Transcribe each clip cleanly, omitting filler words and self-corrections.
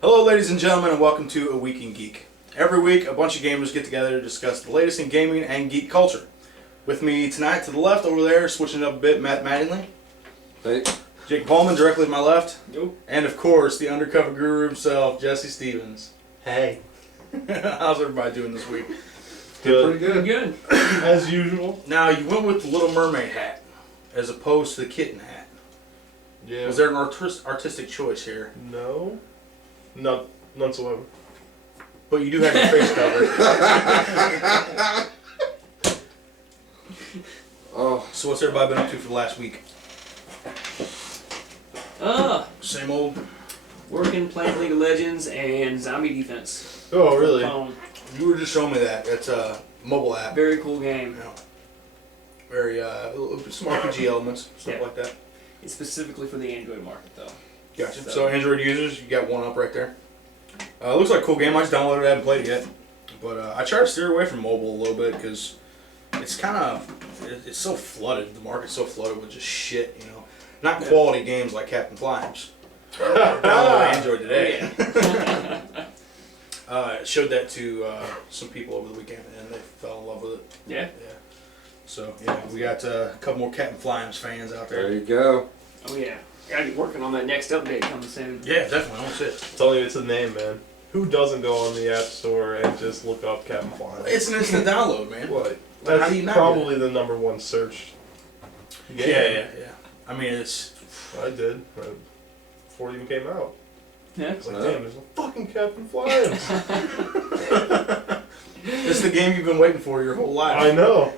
Hello, ladies and gentlemen, and welcome to A Week in Geek. Every week, a bunch of gamers get together to discuss the latest in gaming and geek culture. With me tonight, to the left over there, switching it up a bit, Matt Mattingly. Hey. Jake Pullman, directly to my left. Nope. And of course, the undercover guru himself, Jesse Stevens. Hey. How's everybody doing this week? Pretty Pretty good. good. As usual. Now, you went with the Little Mermaid hat, as opposed to the kitten hat. Yeah. Was there an artistic choice here? No. None whatsoever. But you do have your face covered. Oh, So what's everybody been up to for the last week? Same old? Working, playing League of Legends, and Zombie Defense. Oh, really? Phone. You were just showing me that. It's a mobile app. Very cool game. You know, very some RPG elements, stuff Yeah. like that. It's specifically for the Android market, though. Gotcha. So- So Android users, you got one up right there. Looks like a cool game. I just downloaded it. I haven't played it yet. But I try to steer away from mobile a little bit because it's kind of, it's so flooded. The market's so flooded with just shit, you know. Not quality games like Captain Flimes. Downloaded Android today. Showed that to some people over the weekend and they fell in love with it. Yeah. Yeah. So, yeah, we got a couple more Captain Flimes fans out there there. you go. Oh yeah. Gotta get working on that next update coming soon. Yeah, definitely. That's it. I'm telling you, it's a name, man. Who doesn't go on the App Store and just look up Captain Flies? It's an instant download, man. What? Like, That's how do you not probably the #1 search game. Yeah. I mean, it's... I did. Before it even came out. Yeah. It's like, damn, there's a fucking Captain Flies. It's the game you've been waiting for your whole life. I know.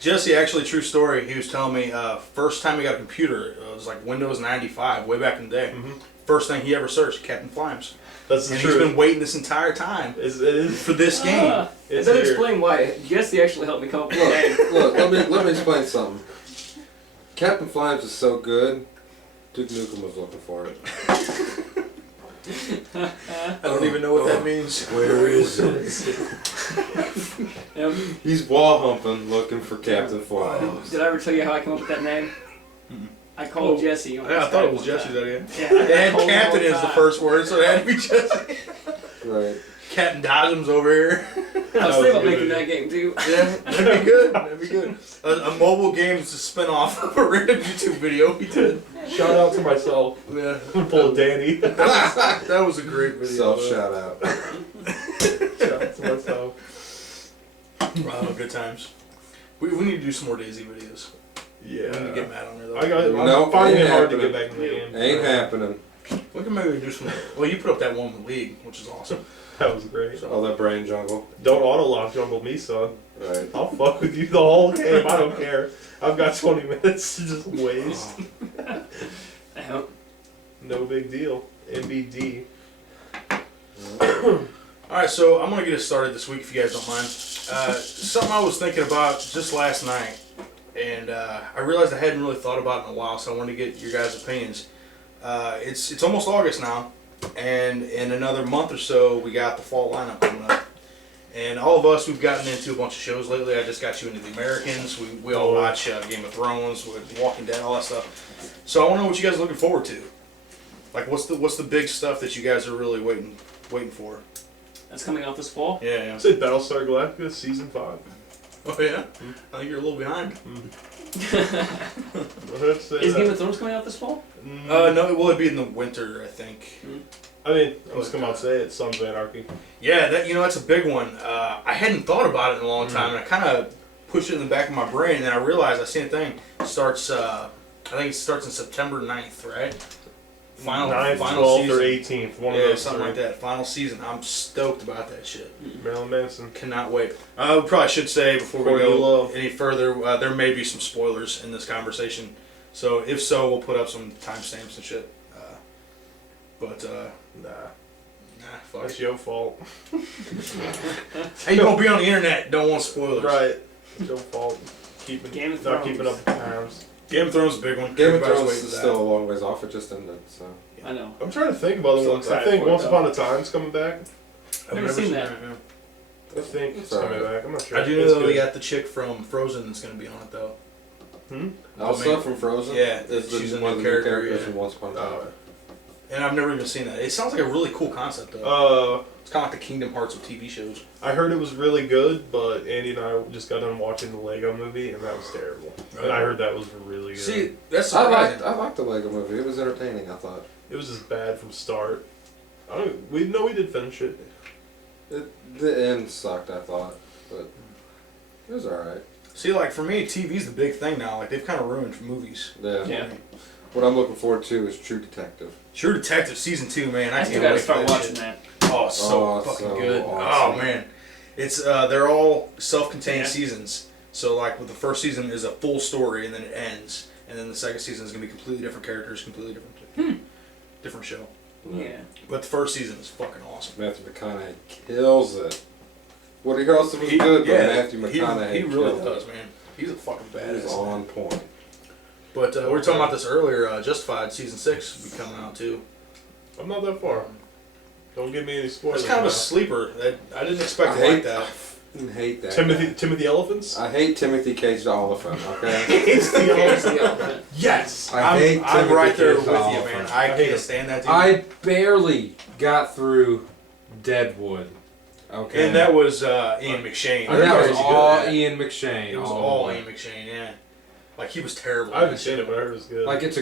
Jesse, actually, true story, he was telling me first time he got a computer, it was like Windows 95, way back in the day. Mm-hmm. First thing he ever searched, Captain Flimes. That's the And truth. he's been waiting this entire time It is. for this game. It's That here. explain why Jesse actually helped me come up with the name. Look, let me explain something. Captain Flimes is so good, Duke Nukem was looking for it. I don't even know what that means. Where is it? Yep. He's wall humping looking for Captain Flimes. Did I ever tell you how I came up with that name? I called Jesse. On Yeah, I thought it was Skype Jesse's one time. idea. Yeah, I And called him all Captain the is the time. first word, so it had to be Jesse. Right. Captain Dodgems over here. I was That thinking was about good. making that game too. Yeah, that'd be good. That'd be good. A mobile game is a spin-off of a random YouTube video we did. Shout out to myself. Yeah. I'm gonna pull a Danny. That was a great video. Self shout out. Shout out to myself. Wow, good times. We need to do some more DayZ videos. Yeah. We need to get Matt on there though. I'm Nope, finding ain't it hard to happening. get back in the game. Ain't happening. We can maybe do some. Well, you put up that one with League, which is awesome. That was great. All that brain jungle. Don't auto-lock jungle me, son. Right. I'll fuck with you the whole game. I don't care. I've got 20 minutes to just waste. Yep. No big deal. MBD. Alright, so I'm going to get us started this week if you guys don't mind. Something I was thinking about just last night, and I realized I hadn't really thought about it in a while, so I wanted to get your guys' opinions. It's almost August now, and in another month or so, we got the fall lineup coming up. And all of us, we've gotten into a bunch of shows lately. I just got you into The Americans. We all watch Game of Thrones, Walking Dead, all that stuff. So I want to know what you guys are looking forward to. Like, what's the big stuff that you guys are really waiting for? That's coming out this fall. Yeah. I'd say Battlestar Galactica Season 5. Oh yeah? I think you're a little behind. Is Game of Thrones coming out this fall? No, it will be in the winter, I think. I mean, let's come out and say it. Sons of Anarchy. Yeah, that's a big one. I hadn't thought about it in a long time, and I kind of pushed it in the back of my brain, and then I realized I seen a thing. Starts, I think it starts in September 9th, right? 9th, final 12th, season. or 18th. One of Yeah, those something three. like that. Final season. I'm stoked about that shit. Marilyn Manson. Cannot wait. We probably should say before we Courtney go Love. any further, there may be some spoilers in this conversation. So if so, we'll put up some timestamps and shit. Nah, Fuck that's it. your fault. Hey, you gonna be on the internet? Don't want spoilers. Right. It's your fault. Game of Not Thrones. keeping up with the times. Game of Thrones is a big one. Game of Everybody's Thrones waiting is for still a long ways off. It just ended, so. I know. I'm trying to think about the Still ones. I excited think for it, Once though. Upon a Time's coming back. I've Never seen that. I think it's Sorry. coming back. I'm not sure. I do know It's though they good. got the chick from Frozen that's gonna be on it though. Hmm? Elsa from Frozen? Yeah, is she's a one of new the new character, characters yeah. from Once Upon a Time. And I've never even seen that. It sounds like a really cool concept, though. It's kind of like the Kingdom Hearts of TV shows. I heard it was really good, but Andy and I just got done watching the Lego movie, and that was terrible. And I heard that was really good. See, that's I surprising. liked the Lego movie. It was entertaining, I thought. It was just bad from start. We did finish it. The end sucked, I thought, but it was alright. See, like, for me, TV's the big thing now. Like, they've kind of ruined movies. Yeah. What I'm looking forward to is True Detective. True Detective Season 2, man. I I can't still wait gotta for start that watching shit. that. Oh, it's so fucking good. awesome. Oh, man. It's, they're all self-contained Yeah. seasons. So, like, with the first season is a full story, and then it ends. And then the second season is going to be completely different characters, completely different show. Yeah. But the first season is fucking awesome. Matthew McConaughey kills it. Woody Harrelson was good, but Matthew McConaughey he really killed does, it. man. He's a fucking He was badass. on point. But we were talking about this earlier. Justified Season 6 will be coming out, too. I'm not that far. Don't give me any spoilers. It's kind of a now. sleeper. That I didn't expect I to like hate that. I hate that. Timothy Elephants? I hate Timothy Cage Oliphant, okay? It's the It's the elephant. Yes! I hate I'm Timothy right there Cage with you, Oliphant. man. I hate can't him. stand that dude. I barely got through Deadwood, okay? And that was Ian McShane. And that was He's good all at it. Ian McShane. It was all Ian McShane, yeah. Like, he was terrible. I haven't seen it, but I heard it was good. Like, it's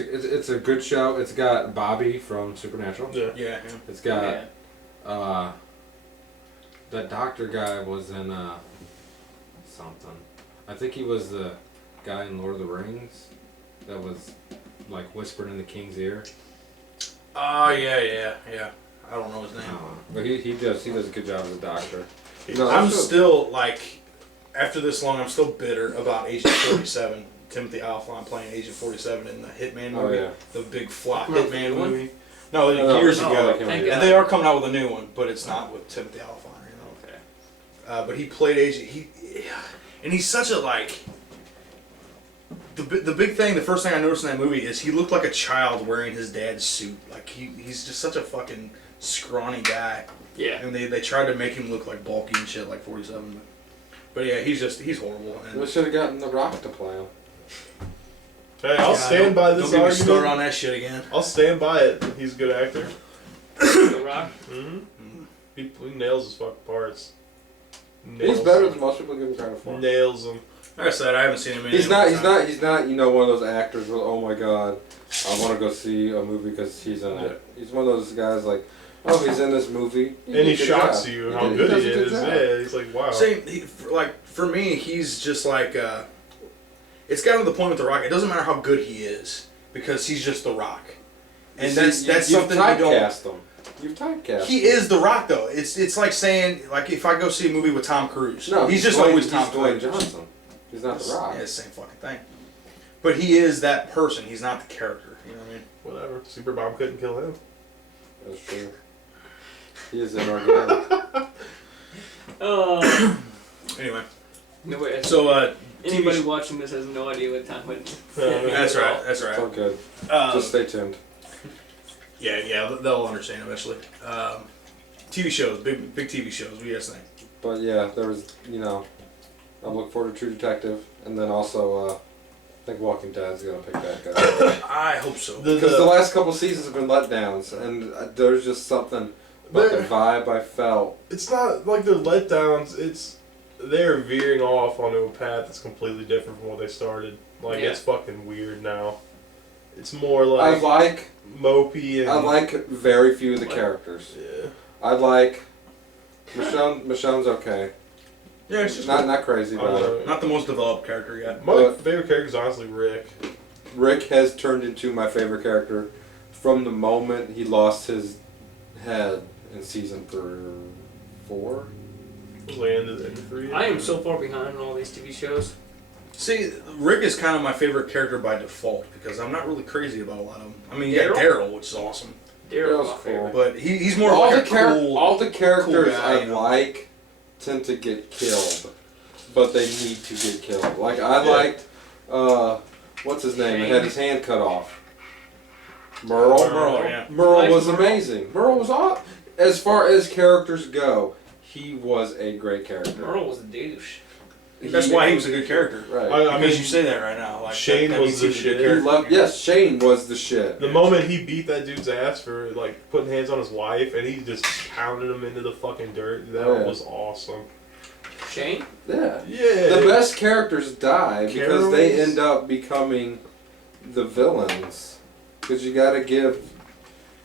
a good show. It's got Bobby from Supernatural. yeah. Yeah. It's got, Yeah. that doctor guy was in, something. I think he was the guy in Lord of the Rings that was, like, whispered in the king's ear. Oh, yeah. I don't know his name. But he does a good job as a doctor. I'm still, like, after this long, I'm still bitter about Agent 47. Timothy Olyphant playing Agent 47 in the Hitman movie. Oh, yeah. The big flop Well, Hitman the one? movie. No, No, years no, ago. like him, Thank yeah. God. And they are coming out with a new one, but it's not with Timothy Olyphant. Okay. But he played Agent. And he's such a, like. The big thing, the first thing I noticed in that movie is he looked like a child wearing his dad's suit. Like, he's just such a fucking scrawny guy. Yeah. And they tried to make him look like bulky and shit, like 47. But yeah, he's horrible. And We should have gotten The Rock to play him. Hey, I'll stand by this don't get me started argument. on that shit again. I'll stand by it. He's a good actor. The Rock. Mm-hmm. He nails his fucking parts. He's better than most people give him credit for. Nails them. Like I said, I haven't seen him in He's a not, long he's time. not, he's not, you know, one of those actors where, oh my god, I want to go see a movie because he's in it. He's one of those guys like, oh, he's in this movie. And he did a good shocks job. you how He good does he a good is. job. Yeah, he's like, wow. Same, for me, he's just like, it's gotten to the point with The Rock, it doesn't matter how good he is, because he's just The Rock. And You that's see, that's you've something you don't... typecast him. You've typecast He him. is The Rock, though. It's like saying, like, if I go see a movie with Tom Cruise, No, he's just Dwayne- always he's Tom Dwayne Cruise. Johnson. He's not The Rock. Yeah, it's the same fucking thing. But he is that person. He's not the character. You know what I mean? Whatever. Superbomb couldn't kill him. That's true. He is inorganic. Anyway, No way. so Anybody TV watching this has no idea what time it. that's right. That's It's all right. good. Just stay tuned. Yeah, they'll understand eventually. TV shows, big TV shows. What do you guys think? But yeah, there was, you know, I'm looking forward to True Detective, and then also, I think Walking Dead's gonna pick back up. I hope so. Because the last couple seasons have been letdowns, and there's just something about the vibe I felt. It's not like they're letdowns. They're veering off onto a path that's completely different from what they started. Like, Yeah. it's fucking weird now. It's more like mopey and... I like very few of the characters. Yeah. I like Michonne's okay. Yeah, it's just Not crazy about it. not the most developed character yet. My favorite character is honestly Rick. Rick has turned into my favorite character from the moment he lost his head in season 4. Landed in 3. I am so far behind on all these TV shows. See, Rick is kind of my favorite character by default because I'm not really crazy about a lot of them. I mean, yeah, Daryl? Daryl, which is awesome, Daryl's my cool. favorite. but he's more all like the a cool. all the characters cool guy, I you know? like tend to get killed, but they need to get killed. Like I liked, what's his name? He had his hand cut off. Merle. Yeah. Merle was amazing. Merle was awesome. As far as characters go, he was a great character. Merle was a douche. That's why he was a good character. Right. I Because mean, you say that right now. Like Shane that was means the he a good shit. character. Yes, Shane was the shit. the moment he beat that dude's ass for like putting hands on his wife, and he just pounded him into the fucking dirt. That was awesome. Shane? Yeah. Yeah. The best characters die because they Carol's- end up becoming the villains. Because you gotta give...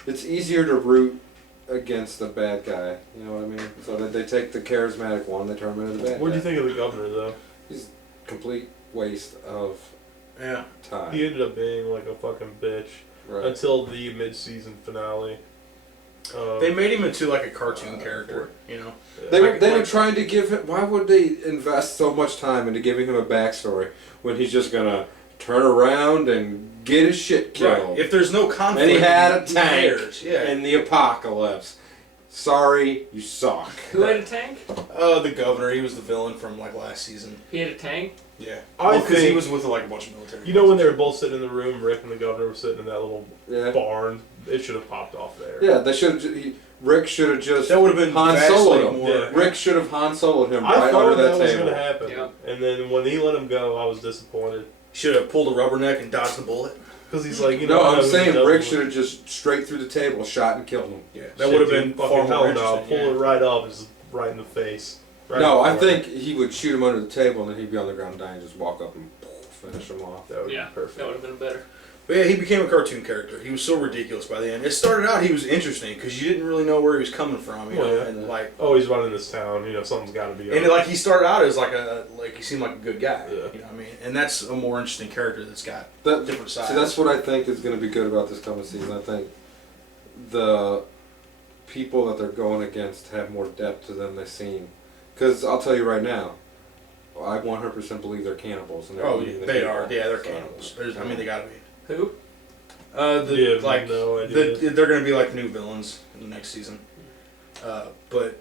It's easier to root against a bad guy, you know what I mean? So that they take the charismatic one, they turn him into the bad What guy. do you think of the governor though? Complete waste of Yeah. time. He ended up being like a fucking bitch Right. until the mid-season finale. They made him into like a cartoon character, you know. They Like- were like- trying to give him... Why would they invest so much time into giving him a backstory when he's just gonna turn around and get his shit killed? Right. If there's no conflict, And he had a who tank cares? Yeah. in the apocalypse. Sorry, you suck. Who had a tank? The governor, he was the villain from like last season. He had a tank? Yeah. I Because he think- was with like a bunch of military. You know when they were both sitting in the room, Rick and the governor were sitting in that little Yeah. barn. It should have popped off there. Yeah, they should. Rick should have just That would have been Han vastly Soloed him. more. Yeah. Rick should have Han Soloed him I right thought under that that was table. going to happen. Yep. And then when he let him go, I was disappointed. Should have pulled a rubberneck and dodged the bullet. Because he's like, you know, No, I'm who saying does Rick it. should have just straight through the table, shot and killed him. Yeah. Shit, That would have been dude, far fucking more hell no. interesting. Pull Yeah. it right up and just right in the face. Right No, in I the corner. think he would shoot him under the table and then he'd be on the ground dying, just walk up and finish him off. That would Yeah, be perfect. that would have been better. But yeah, he became a cartoon character. He was so ridiculous by the end. It started out he was interesting because you didn't really know where he was coming from, you know, Well, yeah. and like, Oh, he's running this town. You know, something's got to be and up. like he started out as like he seemed like a good guy, Yeah. you know what I mean? And that's a more interesting character that's got That, different sides. see, that's what I think is going to be good about this coming season. I think the people that they're going against have more depth to them they seem. Because I'll tell you right now, I 100% believe they're cannibals. And they're Oh, eating the they people. are. Yeah, they're So, cannibals. I mean, they gotta be. Who? Yeah, Like no idea. they're gonna be like the new villains in the next season. But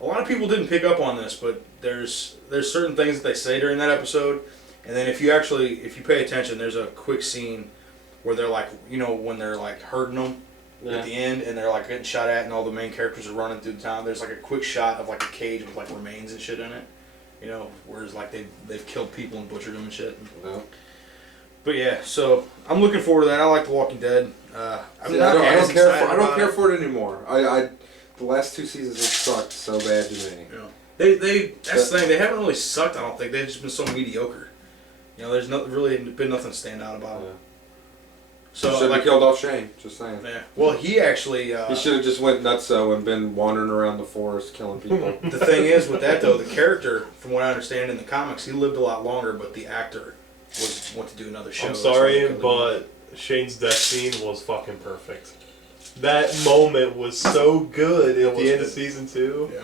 a lot of people didn't pick up on this, but there's certain things that they say during that episode, and then if you pay attention, there's a quick scene where they're like, you know, when they're like herding them at the end, and they're like getting shot at, and all the main characters are running through the town. There's like a quick shot of like a cage with like remains and shit in it, you know, whereas like they've killed people and butchered them and shit. No. But yeah, so I'm looking forward to that. I like The Walking Dead. I'm See, not I as don't care. excited I don't about care it. for it anymore. The last two seasons have sucked so bad to me. You know, they that's the thing. They haven't really sucked. I don't think they've just been so mediocre. You know, there's really been nothing to stand out about them. So So should like, have killed off Shane. Just saying. yeah. Well, he actually. He should have just went nutso and been wandering around the forest killing people. The thing is with that though, the character, from what I understand in the comics, he lived a lot longer, but the actor went to do another show. I'm That's why sorry, they couldn't- but Shane's death scene was fucking perfect. That moment was so good It at was the end of good. season 2. Yeah.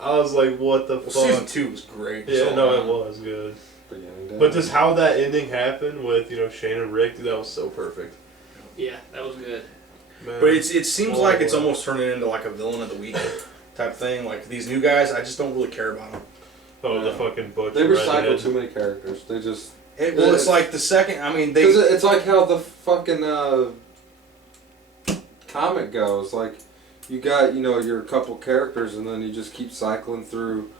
I was like, what the Well, fuck? season 2 was great. Yeah, So, no, it was good. Beginning But just how that ending happened with, you know, Shane and Rick, dude, that was so perfect. Yeah, that was good. Man. But it seems Oh, like it's wow. almost turning into like a villain of the week type thing. Like these new guys, I just don't really care about them. Oh, the fucking butcher. They recycle redhead. too many characters. They just Well, it's like the second. I mean, because they. it's like how the fucking comic goes. Like you got your couple characters, and then you just keep cycling through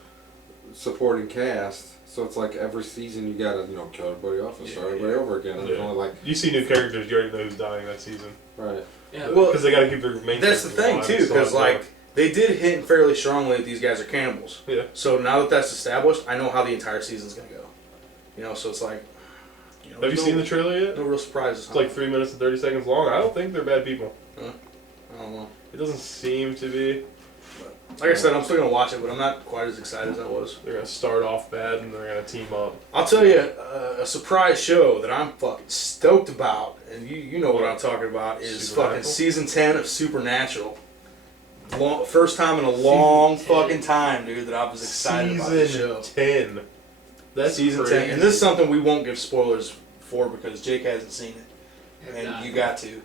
supporting cast. So it's like every season you gotta kill everybody off and start everybody over again. And there's Yeah. only like You see new characters, you already know who's dying that season. right. Yeah. Well, Because they gotta keep their main That's the characters thing alive, too, so because it's like they did hint fairly strongly that these guys are cannibals. Yeah. So now that that's established, I know how the entire season's gonna go. You know, so it's like. Have you seen the trailer yet? No real surprises. It's like 3 minutes and 30 seconds long. I don't think they're bad people. I don't know. It doesn't seem to be. Like I said, I'm still gonna watch it, but I'm not quite as excited as I was. They're gonna start off bad and they're gonna team up. I'll tell you a surprise show that I'm fucking stoked about, and you know what I'm talking about, is fucking Supernatural? season 10 of Supernatural. First time in a long Season 10. fucking time, dude, that I was excited about the show. Season 10. That's Season crazy. 10, and this is something we won't give spoilers for because Jake hasn't seen it, and God. you got to.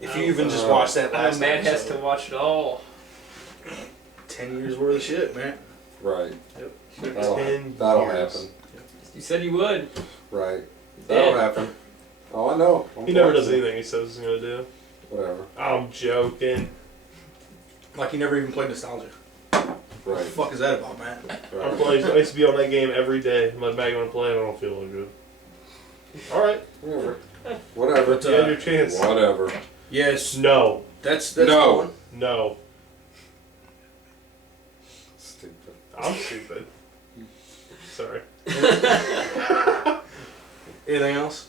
If you Oh, even just watch that I last know Matt has episode, to watch it all. 10 years worth of shit, man. Right. Should've That'll, 10 that'll years. happen. You said you would. Right. Yeah. That'll happen. Oh, I know. He never does anything he says he's gonna do. Whatever. I'm joking. Like he never even played Nostalgia. What the Right. fuck is that about, man? I used to be on that game every day. I'm like, back on play, I don't feel good. Alright. Whatever. But, You had your chance. Whatever. Yes. No. That's No. one. No. Stupid. I'm stupid. Sorry. Anything else?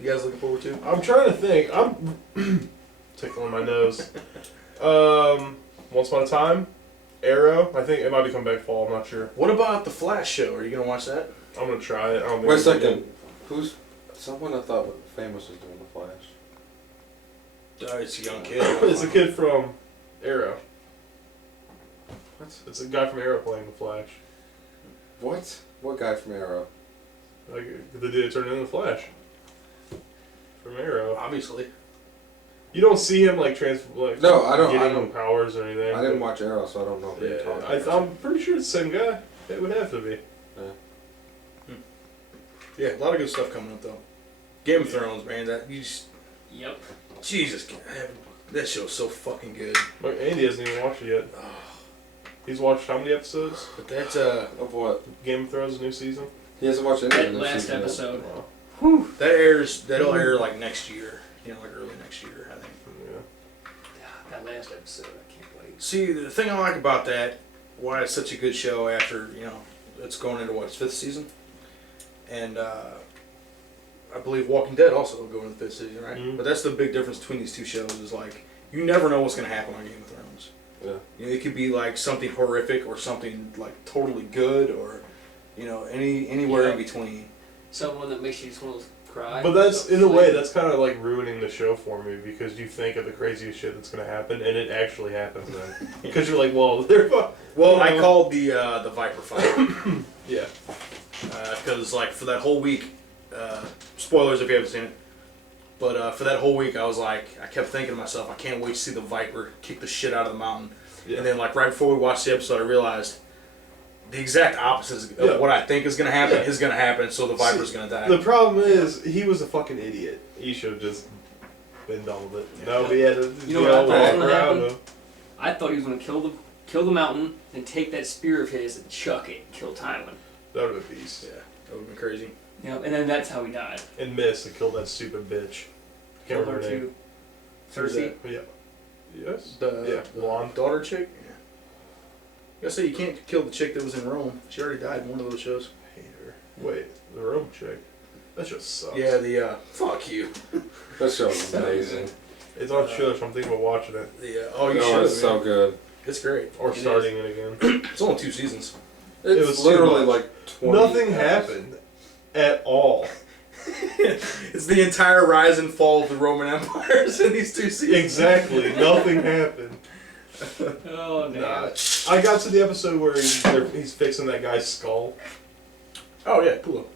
You guys looking forward to? I'm trying to think. I'm tickling my nose. Once Upon a Time, Arrow. I think it might be coming back fall. I'm not sure. What about the Flash show? Are you gonna watch that? I'm gonna try it. I don't think Wait a it's gonna second. Who's someone I thought was famous was doing the Flash? It's a young kid. It's a kid from Arrow. What? It's a guy from Arrow playing the Flash. What? What guy from Arrow? Like the dude that turned into the Flash. From Arrow. Obviously. You don't see him like No, I don't- getting powers or anything. I didn't watch Arrow, so I don't know who you're talking Yeah, about. I'm pretty sure it's the same guy. It would have to be. Yeah, a lot of good stuff coming up though. Game of Thrones, man. That you just Yep. Jesus, that show's so fucking good. Like, Andy hasn't even watched it yet. He's watched how many episodes? But that's Of what? Game of Thrones, new season? He hasn't watched any That of the last season yet. episode. Wow. that'll air like next year. You know, like early next year, I think. Yeah. That last episode, I can't wait. See, the thing I like about that, why it's such a good show after, you know, it's going into what, its 5th season? And I believe Walking Dead also will go into the 5th season, right? Mhm. But that's the big difference between these two shows is like, you never know what's going to happen on Game of Thrones. Yeah. You know, it could be like something horrific or something like totally good or, you know, anywhere Yeah. in between. Someone that makes you just want to cry. But that's, in a way, that's kind of like ruining the show for me because you think of the craziest shit that's going to happen and it actually happens then. Because you're like, well, they're Well, you I know. called the Viper fight. Yeah. Because like for that whole week, spoilers if you haven't seen it, but for that whole week I was like, I kept thinking to myself, I can't wait to see the Viper kick the shit out of the mountain. Yeah. And then like right before we watched the episode, I realized the exact opposite of Yeah. what I think is gonna happen Yeah. is gonna happen. So the Viper's gonna die. The problem is, he was a fucking idiot. He should have just been done with it. No, he had to You know what I thought was walk gonna around happen? him. I thought he was going to kill the mountain and take that spear of his and chuck it and kill Tywin. That would have been beast. Yeah, that would have been crazy. You know, and then that's how he died. And missed and killed that stupid bitch. Can't Killed her remember her name. too. Who's Cersei. that? Yeah. Yes. The blonde. daughter chick. Yeah. I gotta say you can't kill the chick that was in Rome. She already died in one of those shows. I hate her. Wait, the Rome chick. That just sucks. Yeah, the fuck you. That show's amazing. It's on Shush. I'm thinking about watching it The oh you No, should. it's so good. It's great. or It starting it again. It's only 2 seasons. It's was too literally much. like 20 Nothing episodes. happened at all. It's the entire rise and fall of the Roman empires in these 2 seasons. Exactly. Nothing happened. Oh, no. Nah. I got to the episode where he's fixing that guy's skull. Oh yeah, cool.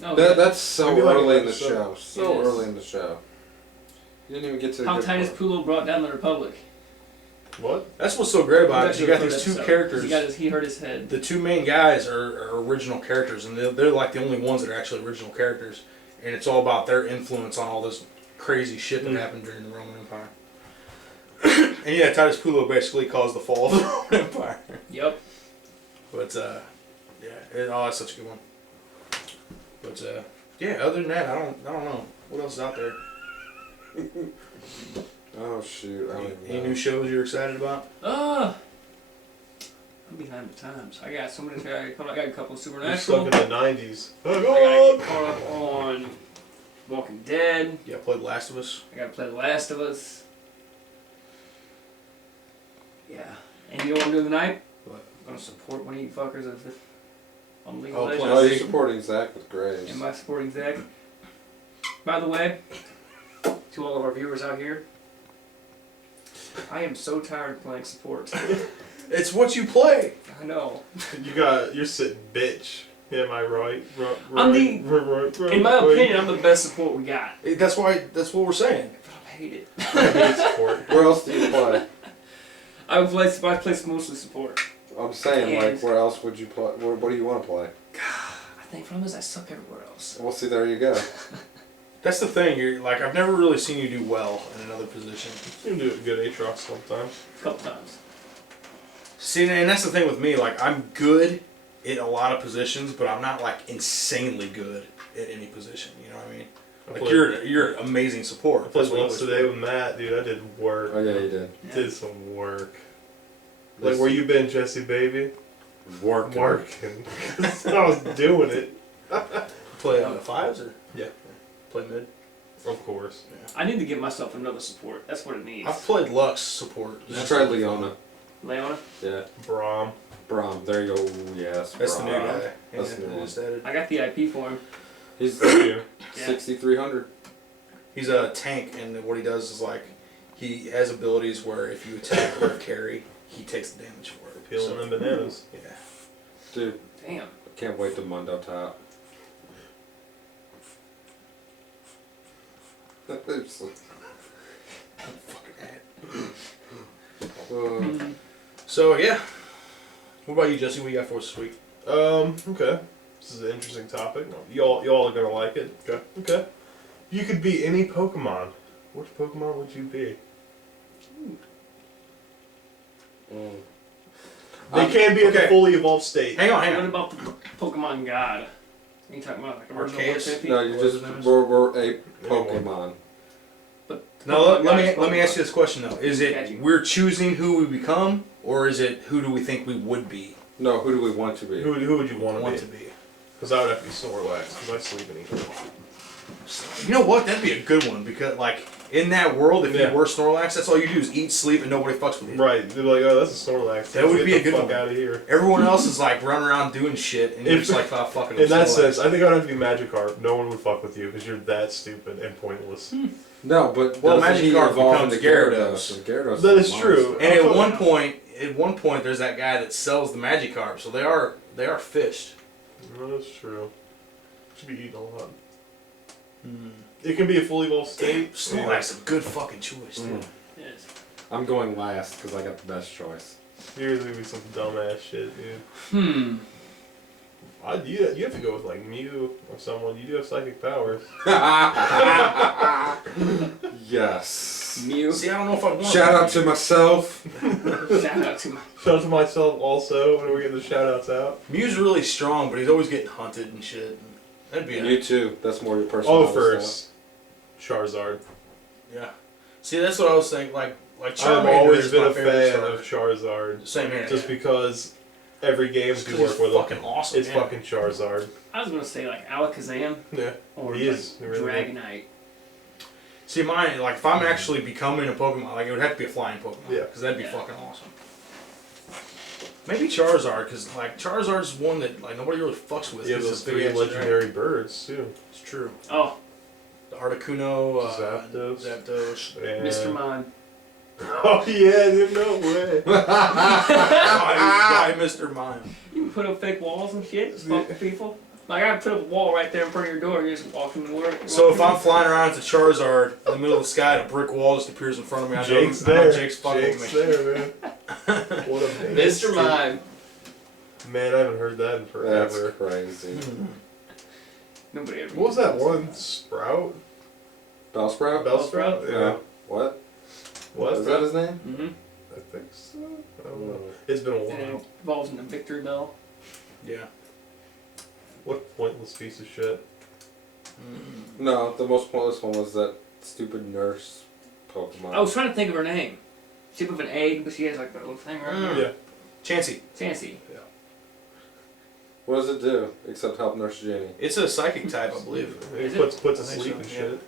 No, That's so Maybe like early an in the episode. show. So It is. early in the show. You didn't even get to the how good Titus part. Pulo brought down the Republic. What? That's what's so great about it. That's Is you got the these first 2 episode. characters. He hurt his head. The 2 main guys are original characters, and they're like the only ones that are actually original characters. And it's all about their influence on all this crazy shit that happened during the Roman Empire. And yeah, Titus Pulo basically caused the fall of the Roman Empire. Yep. But yeah, that's such a good one. But yeah, other than that, I don't know what else is out there. Oh shoot! I don't even Any know. new shows you're excited about? I'm behind the times. I got so many. I got a couple of You're Supernatural. stuck in the 90s. I Oh, got caught up on Walking Dead. Yeah, I played Last of Us. I got to play The Last of Us. Yeah. And you know what I'm doing tonight? What? I'm gonna support one of you fuckers on League Oh, of play- Oh, Legends. you're supporting Zach with Graves. Am I supporting Zach? By the way, to all of our viewers out here, I am so tired of playing support. It's what you play. I know. you're sitting bitch. Am I right? I'm In my right. opinion, I'm the best support we got. That's what we're saying. But I hate it. I hate support. Where else do you play? I play mostly support. I'm saying, And- like, where else would you play? What do you want to play? I think from this, I suck everywhere else. Well, see, there you go. That's the thing. You're like, I've never really seen you do well in another position. You can do a good Aatrox sometime. A couple times. See, and that's the thing with me. Like, I'm good in a lot of positions, but I'm not like insanely good at any position. You know what I mean? Like you're amazing support. I played once today with Matt, dude. I did work. Oh yeah, you did. Yeah. Did some work. Like where you been, Jesse, baby? Working. Working. I was doing it. Play on the fives or Yeah. play mid. Of course. I need to get myself another support. That's what it needs. I've played Lux support. Just try Leona. Leona? Yeah. Braum. Braum. There you go. Yes. That's the new Braum. guy. That's the new one. Just added. I got the IP for him. He's Yeah. 6,300. He's a tank, and what he does is like he has abilities where if you attack or carry, he takes the damage for it. Peeling them bananas. Yeah. Dude, Damn. I can't wait to Mundo top. So yeah. What about you, Jesse? What you got for us this week? Okay. This is an interesting topic. Y'all are gonna like it. Okay. Okay. You could be any Pokemon. Which Pokemon would you be? They can be in a fully evolved state. Hang on, What hang on. about the Pokemon God? Are you talking about like original Arceus? 150? No, you're just we're a Pokemon. Now Pokemon let God me is ask you this question though: is it Catchy. we're choosing who we become, or is it who do we think we would be? No, who do we want to be? Who would you want to be? be? Because I would have to be Snorlax, because I sleep and eat. You know what? That'd be a good one because, like, in that world, if Yeah. you were Snorlax, that's all you do is eat, sleep, and nobody fucks with you. Right. They're like, oh, that's a Snorlax. That would Get be a the good fuck one. out of here. Everyone else is like running around doing shit, and you're just like, oh, fucking. In that Snorlax. sense, I think I'd have to be Magikarp. No one would fuck with you because you're that stupid and pointless. No, but Well, doesn't he Magikarp evolve becomes into Gyarados. And Gyarados That is is a true. monster. And Oh, at one point, there's that guy that sells the Magikarp, so they are fished. No, that's true. Should be eating a lot. It can be a fully evolved state. Snorlax is a good fucking choice, too. Yes. I'm going last because I got the best choice. Here's gonna be some dumbass shit, dude. You have to go with like Mew or someone. You do have psychic powers. Yes. Mew. See, I don't know if I want. Shout out to myself. Shout out to my. Shout out to myself also when we get the shout outs out. Mew's really strong, but he's always getting hunted and shit. That'd be You too. That's more your personal. Oh, first. Charizard. Yeah. See, that's what I was thinking. Like I've Charmander always is been my a favorite fan starter. of Charizard. Same here. Just because every game Just you 'cause work he's with him. fucking awesome. It's yeah. fucking Charizard. I was gonna say like Alakazam Yeah. or He like is. He really is. Dragonite. See, mine, like, if I'm actually becoming a Pokemon, like, it would have to be a flying Pokemon. Yeah. Because that'd be Yeah. fucking awesome. Maybe Charizard, because, like, Charizard's one that, like, nobody really fucks with. He has 'cause those it's a three big-ass legendary birds, too. dragon. It's true. Oh, The Articuno, Zapdos. Zapdos. And... Mr. Mime. Oh, yeah, dude, no way. Why Mr. Mime? You can put up fake walls and shit. Just fuck with people. Like I put up a wall right there in front of your door. And you just walk in the work. So if I'm flying around to Charizard in the middle of the sky and a brick wall just appears in front of me, I know, Jake's I know there. Jake's fucking Jake's with me. there, man. What a baby. Mr. Mime. Man, I haven't heard that in That's forever. crazy. Nobody ever. What was that one? Sprout? Bellsprout? Bellsprout? Yeah. What? What? Is that his name? Mm-hmm. I think so. I don't know. It's been a And it while. evolves into Victory Bell. Yeah. What pointless piece of shit. No, the most pointless one was that stupid nurse Pokemon. I was trying to think of her name. Shape of an egg, but she has like that little thing right Mm. there. Yeah. Chansey. Fancy. What does it do except help Nurse Jenny? It's a psychic type, I believe. It Is it? puts I to think sleep so, and yeah. shit.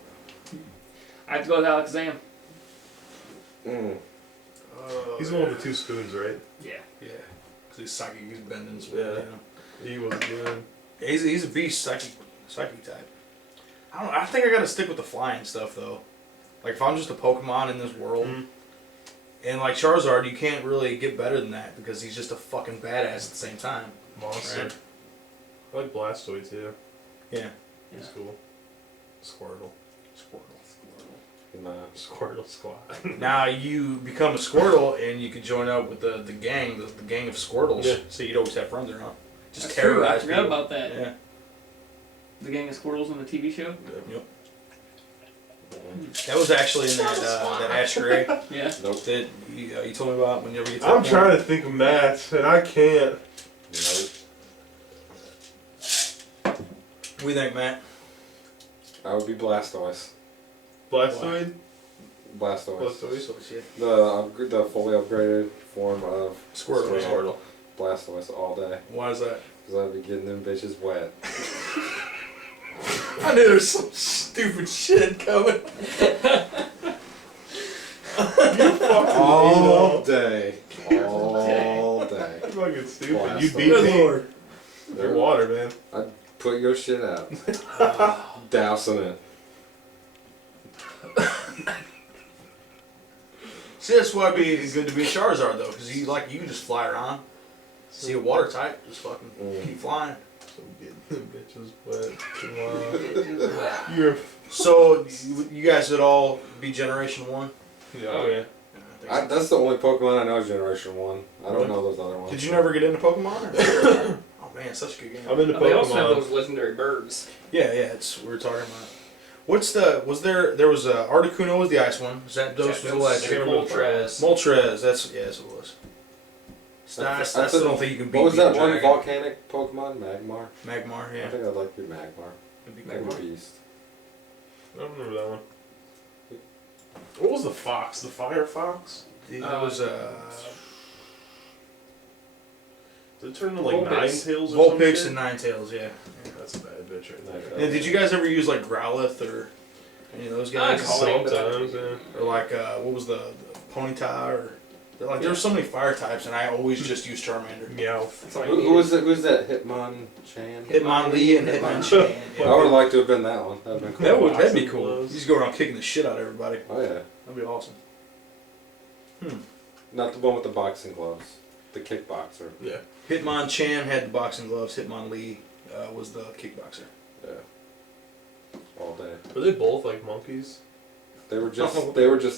I have to go with Alakazam. Mm. He's the one with the two spoons, right? Yeah. Yeah. Because he's psychic, he's bending. So, Yeah. you know. He was good. Yeah, he's a beast psychic type. I don't know. I think I gotta stick with the flying stuff though. Like if I'm just a Pokemon in this world, Mhm. and like Charizard, you can't really get better than that because he's just a fucking badass at the same time. Monster. Right. I like Blastoise too. Yeah. He's cool. Squirtle. Nah. Squirtle squad. Now you become a Squirtle and you could join up with the gang of Squirtles. Yeah. So you'd always have friends around. Just That's true. I terrorize forgot people. about that. Yeah. The gang of squirrels on the TV show. Yep. That was actually in that Ash Gray Yeah. Nope. that you told me about whenever you took I'm one. trying to think of math, and I can't. Nope. What do you think, Matt? I would be Blastoise. Blastoid? Blastoise. Blastoise? The fully upgraded form of Squirtle. Blastoise all day. Why is that? Because I'd be getting them bitches wet. I knew there was some stupid shit coming. All day. All day. You're fucking stupid. Blastoise. You beat Good me. lord. Your water, man. Put your shit out. Dousing it. See, that's why it'd be good to be a Charizard though, because you can just fly around. See a water type, just fucking keep flying. So getting them bitches wet. Come on. You're. So you guys would all be Generation 1? Yeah, oh yeah. That's the only Pokemon I know is Generation 1. I don't know those other ones. Did you never get into Pokemon? Or? Oh man, such a good game. I'm into They also have Pokemon. those legendary birds. Yeah, it's we were talking about. What's the there was Articuno was the ice one. Is that those was the last can't year? remember. Moltres, that's what it was. I still don't think you can beat What was that the one dragon. volcanic Pokemon? Magmar? Magmar, I yeah. think I'd like to be Magmar. It'd be Magmar cool. Beast. I don't remember that one. What was the fox? The fire fox? It was Did it turn into like Vulpix. Ninetales or something? Vulpix and Ninetales, yeah. That's a bad bitch right there. And did you guys ever use like Growlithe or any of those guys? Sometimes, yeah. Or like what was the Ponyta or like there were so many fire types and I always just used Charmander. Meowth. That's all you Who was it? Who's that? Hitmonchan? Hitmonlee and Hitmonchan. I would have liked to have been that one. That'd been cool. That'd be cool. You just go around kicking the shit out of everybody. Oh yeah. That'd be awesome. Not the one with the boxing gloves. The kickboxer. Yeah. Hitmonchan had the boxing gloves. Hitmonlee was the kickboxer. Yeah. All day. Were they both like monkeys? They were just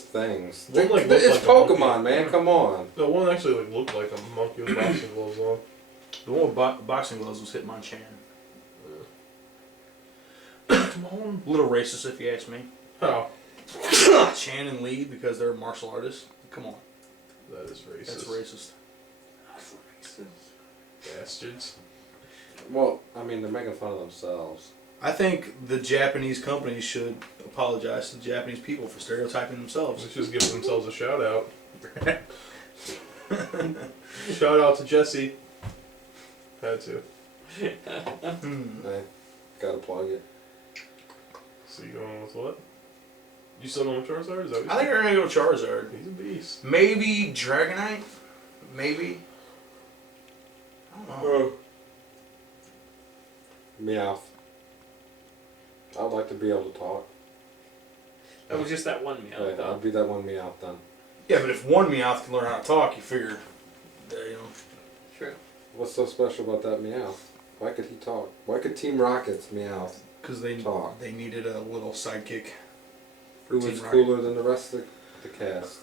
things. One, like, looked It's like a Pokemon, monkey. man. Come on. No, one actually like looked like a monkey with boxing gloves on. The one with boxing gloves was Hitmonchan. Come on. A little racist if you ask me. How? Chan and Lee because they're martial artists. Come on. That is racist. That's racist. Bastards. Well, I mean, they're making fun of themselves. I think the Japanese companies should apologize to the Japanese people for stereotyping themselves. Let's just give themselves a shout out. Shout out to Jesse. Had to. Hey, gotta plug it. So you going with what? You still going with Charizard? Is that what I think we're gonna go Charizard. he's a beast. Maybe Dragonite. Maybe. I don't know. Meowth. I'd like to be able to talk. That was just that one meow. I'd be that one Meowth then. Yeah, but if one Meowth can learn how to talk, you figure, True. What's so special about that Meowth? Why could he talk? Why could Team Rocket's Meowth because they talk? needed a little sidekick. Who Team was Rocket. cooler than the rest of the cast?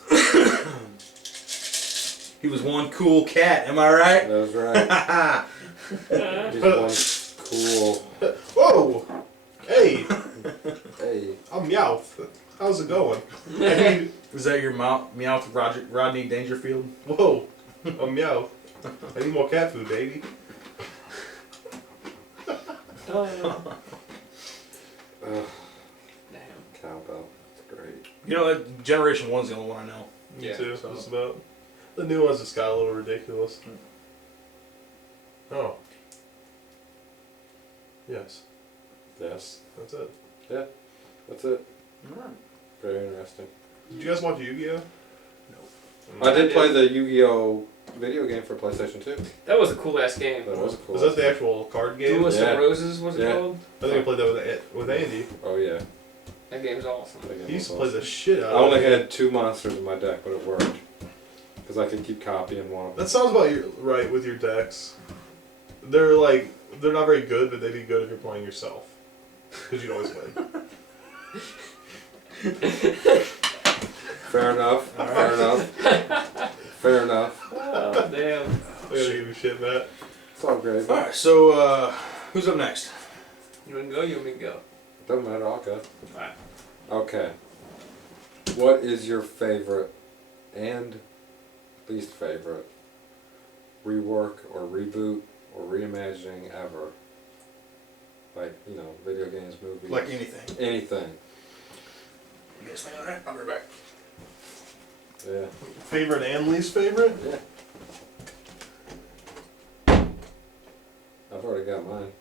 He was one cool cat. Am I right? That was right. He's one cool. Whoa! Hey! Hey. I'm Meowth. How's it going? I mean, Was that your Meowth Rodney Dangerfield? whoa! I'm Meowth. I need more cat food, baby. Ugh, Damn. cowbell. That's great. You know, that Generation 1's the only one I know. Me Yeah, too, so- just about. The new ones just got a little ridiculous. Oh. Yes, Yes. that's it. That's it. Alright. Very interesting. Did you guys watch Yu-Gi-Oh? No. I did play the Yu-Gi-Oh! Video game for PlayStation 2. That was a cool ass game. That was cool. Is that the actual card game? Duelist Yeah. of Roses was it Yeah. called? I think I played that with Andy. Oh yeah. That game's awesome. That game He used to was play awesome. the shit out I of only it. had 2 monsters in my deck, but it worked. Because I could keep copying one. That sounds about right with your decks. They're not very good, but they'd be good if you're playing yourself. Because you'd always win. Fair enough. Fair enough. Fair enough. Oh, damn. I gotta give you shit, Matt. It's all great. Alright, so who's up next? You want to go? You want me to go? Doesn't matter. I'll go. Alright. Okay. What is your favorite and least favorite rework or reboot or reimagining ever? Like, you know, video games, movies. Like anything. Anything. You guys think of that? I'll be right back. Yeah. Favorite and least favorite? Yeah. I've already got mine.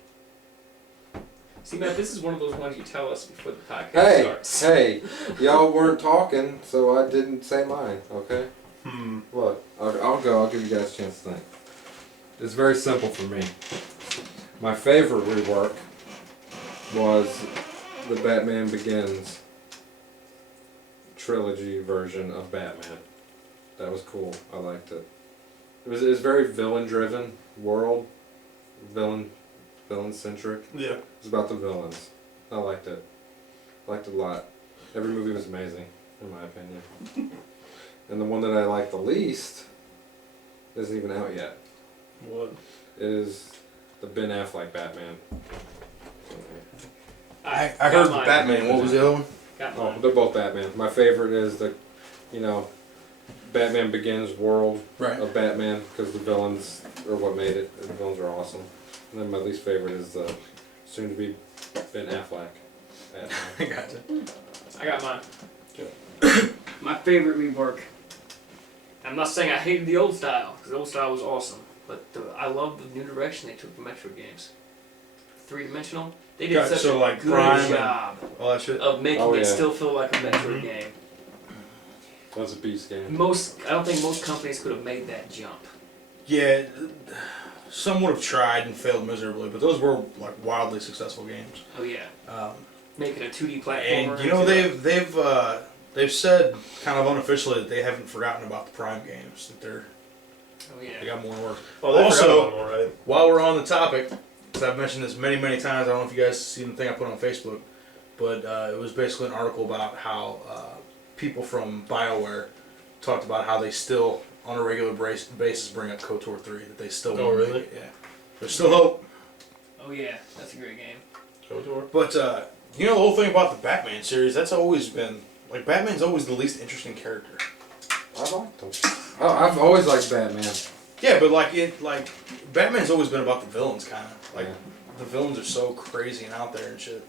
See, Matt, this is one of those ones you tell us before the podcast Hey, starts. hey, y'all weren't talking, so I didn't say mine, okay? Hmm. What? I'll go, I'll give you guys a chance to think. It's very simple for me. My favorite rework was the Batman Begins trilogy version of Batman. That was cool. I liked it. It was very villain-driven world, villain-centric. Yeah. It's about the villains. I liked it. Liked it a lot. Every movie was amazing, in my opinion. And the one that I like the least isn't even out yet. What? It is the Ben Affleck Batman. I got heard the mine. Batman. What was the other one? Got Oh, mine. they're both Batman. My favorite is the, you know, Batman Begins world Right. of Batman because the villains are what made it. The villains are awesome. And then my least favorite is the soon-to-be Ben Affleck Batman. I gotcha. I got mine. My favorite rework. I'm not saying I hated the old style, because the old style was awesome, but I love the new direction they took the Metroid games. Three-dimensional. They did Got- such so a like good Prime and- job All that shit. of making Oh, it yeah. still feel like a Metroid game. That's a beast game. I don't think most companies could have made that jump. Yeah, some would have tried and failed miserably, but those were like wildly successful games. Oh yeah, Um, making a 2D platformer. and you know they've said kind of unofficially that they haven't forgotten about the Prime games. That Oh they yeah. got more work. Oh, they Also- forgot about them, all right. While we're on the topic, because I've mentioned this many times, I don't know if you guys seen the thing I put on Facebook, but it was basically an article about how people from BioWare talked about how they still, on a regular basis, bring up KOTOR 3, that they still Oh, want to really? make it. Yeah. There's still hope. Oh yeah, that's a great game. KOTOR? But, you know the whole thing about the Batman series, that's always been, like, Batman's always the least interesting character. I liked him. Oh, I've always liked Batman. Yeah, but, like, Batman's always been about the villains, kind of. Like, Yeah. the villains are so crazy and out there and shit.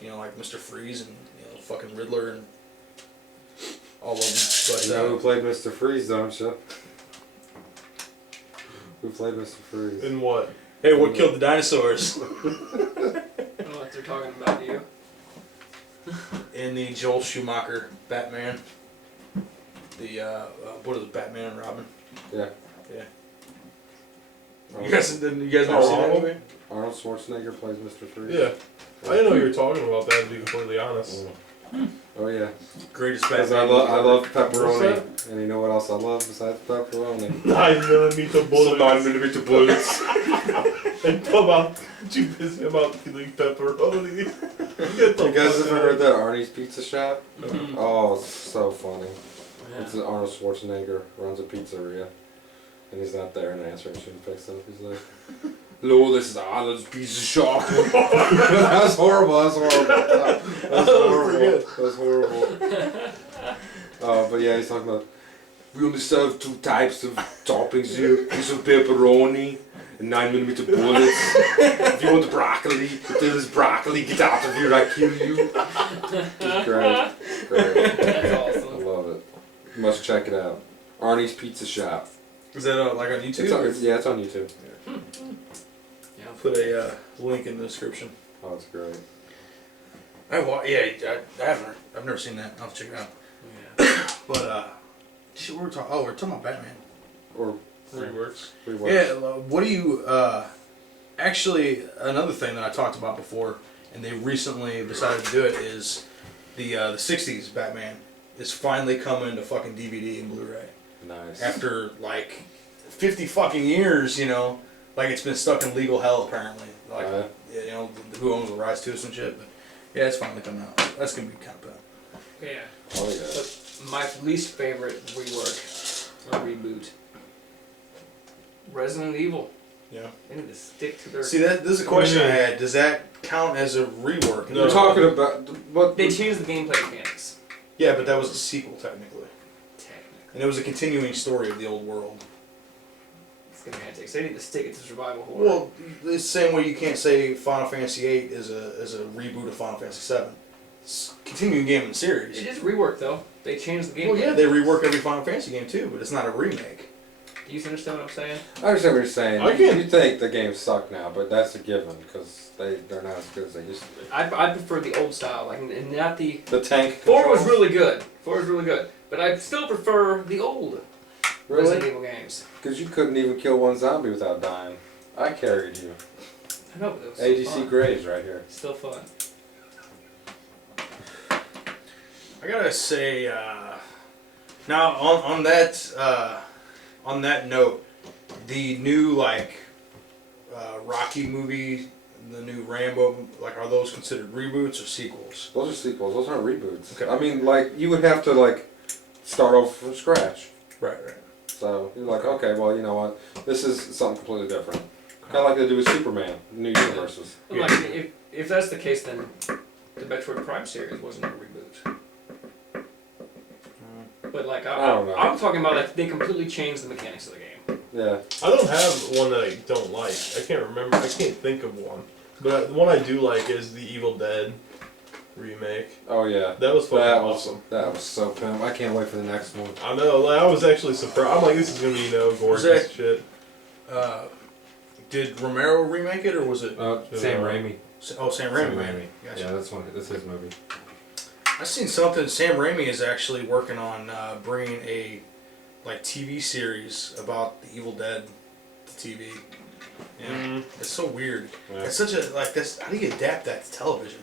You know, like Mr. Freeze and, you know, fucking Riddler and all of them. But, You know who played Mr. Freeze, don't you? Who played Mr. Freeze? In what? hey, what killed the dinosaurs? I don't know what they're talking about, do you? In the Joel Schumacher Batman. The, what is it, Batman and Robin? Yeah. Yeah. Oh. You guys never seen that movie? Arnold Schwarzenegger plays Mr. Freeze. Yeah. I didn't know you were talking about that, to be completely honest. Oh yeah. Greatest Because Batman. I love What's pepperoni. And you know what else I love besides pepperoni? 9mm bullets. 9mm bullets. And come out. Too busy about killing pepperoni. Get the You guys fuck ever out. heard that Arnie's Pizza Shop? Mhm. Oh, it's so funny. Yeah. It's Arnold Schwarzenegger runs a pizzeria, and he's not there, and the answering machine picks up. He's like, "Hello, this is Arnold's Pizza Shop." That's horrible. That's horrible. That's horrible. That's horrible. But yeah, he's talking about. We only serve 2 types of toppings here: piece of pepperoni and 9mm bullets. If you want broccoli, if there's broccoli, get out of here! I kill you. It's great. Great. That's I awesome. love it. You must check it out. Arnie's Pizza Shop. Is that like on YouTube? It's on YouTube. Yeah. I'll put a link in the description. Oh, it's great. I haven't. I've never seen that. I'll have to check it out. Yeah. But shit, we're talking. Oh, we're talking about Batman. Or Reworks. reworks. Yeah. What do you? Actually, another thing that I talked about before, and they recently decided to do it is the '60s Batman is finally coming to fucking DVD and Blu-ray Nice. after like 50 fucking years. You know, like it's been stuck in legal hell apparently. Like you know, who owns the rights to it and shit. But yeah, it's finally coming out. That's gonna be kind of bad. Yeah. Oh yeah. But my least favorite rework or reboot. Resident Evil. Yeah. They need to stick to their. See, this is a question I had. Does that count as a rework? No. We're talking about what? They changed the gameplay mechanics. Yeah, but that was a sequel technically, Technically. and it was a continuing story of the old world. It's semantics. They need to stick it to survival horror. Well, the same way you can't say Final Fantasy VIII is a reboot of Final Fantasy VII. It's a continuing game in the series. It is rework though. They changed the game. Well, yeah, they rework every Final Fantasy game too, but it's not a remake. Do you understand what I'm saying? I understand what you're saying. I can- You think the games suck now, but that's a given because they're not as good as they used to be. I prefer the old style, like and not the. The tank. 4 was controls. really good. 4 was really good, but I still prefer the old Resident Really? Evil games. Because you couldn't even kill one zombie without dying. I carried you. I know, but it was still ADC fun. Graves right here. Still fun. I gotta say, now on that note, the new Rocky movie, the new Rambo, like, are those considered reboots or sequels? Those are sequels. Those aren't reboots. Okay. I mean, like, you would have to, like, start over from scratch. Right. So, you're like, okay, well, you know what? This is something completely different. Kind of like they do with Superman, new universes. But like, if that's the case, then the Metroid Prime series wasn't a reboot. But like, I don't know. I'm talking about like they completely changed the mechanics of the game. Yeah. I don't have one that I don't like. I can't remember. I can't think of one. But the one I do like is the Evil Dead remake. Oh, yeah. That was fucking That awesome. That was so pimp. I can't wait for the next one. I know. Like, I was actually surprised. I'm like, this is gonna be gorgeous that- shit. Did Romero remake it or was it? Sam Raimi. Oh, Sam Raimi. Gotcha. Yeah, that's his movie. I seen something. Sam Raimi is actually working on bringing a TV series about the Evil Dead to TV. Yeah, it's so weird. Yeah. It's such a this. How do you adapt that to television?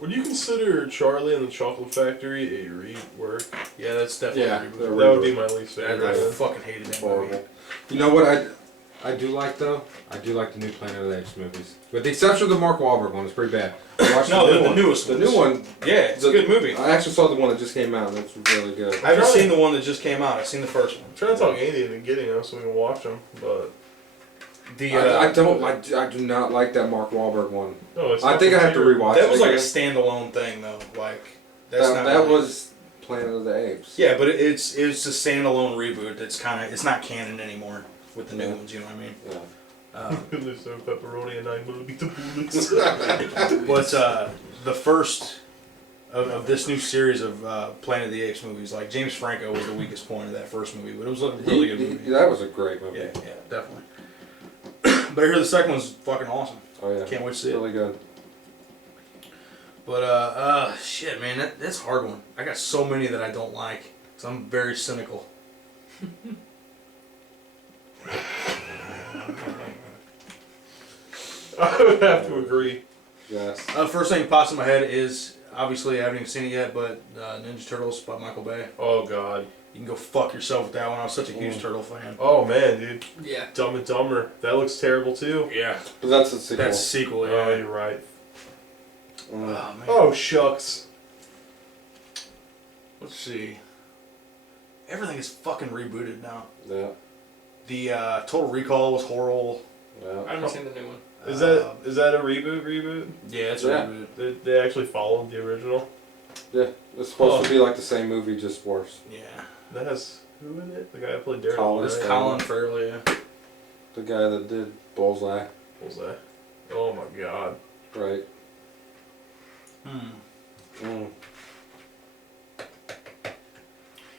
Would you consider Charlie and the Chocolate Factory a rework? Yeah, that's definitely Yeah, a reboot. they're That would be my least I favorite. fucking hated that Horrible. movie. You know what I do like though? I do like the new Planet of the Apes movies. With the exception of the Mark Wahlberg one, it's pretty bad. I watched No, the the new one. newest The ones. new one. Yeah, it's a good movie. I actually saw the one that just came out and it's really good. I haven't seen the one that just came out. I've seen the first one. I'm trying to talk Andy into getting them so we can watch them, but I do not like that Mark Wahlberg one. no, it's. I think I have to terrible. rewatch that it was like a again. standalone thing though. Like that's not that really- was Planet of the Apes. Yeah, but it's a standalone reboot. It's not canon anymore with the new ones. You know what I mean? Yeah. Listen, pepperoni and I will beat the bullets. But the first of this new series of Planet of the Apes movies, like James Franco was the weakest point of that first movie, but it was a really good movie. That was a great movie. Yeah, definitely. But I hear the second one's fucking awesome. Oh yeah. Can't wait to see it. Really good. But shit, man, that's a hard one. I got so many that I don't like, so I'm very cynical. I would have to agree. Yes. First thing that pops in my head is, obviously I haven't even seen it yet, but Ninja Turtles by Michael Bay. Oh god. You can go fuck yourself with that one. I was such a huge Turtle fan. Oh man, dude. Yeah. Dumb and Dumber. That looks terrible too. Yeah. But that's a sequel. That's a sequel, Oh, yeah. you're right. Oh, man. Oh shucks. Let's see. Everything is fucking rebooted now. Yeah. The Total Recall was horrible. Yeah. I haven't seen the new one. Is that a reboot? Yeah, it's a Yeah. reboot. They actually followed the original. Yeah. It's supposed to be like the same movie, just worse. Yeah. That has who in it? The guy who played Daredevil. Colin. It's right? Colin Farrell, yeah. The guy that did Bullseye. What was that? Oh my god. Right. Hmm.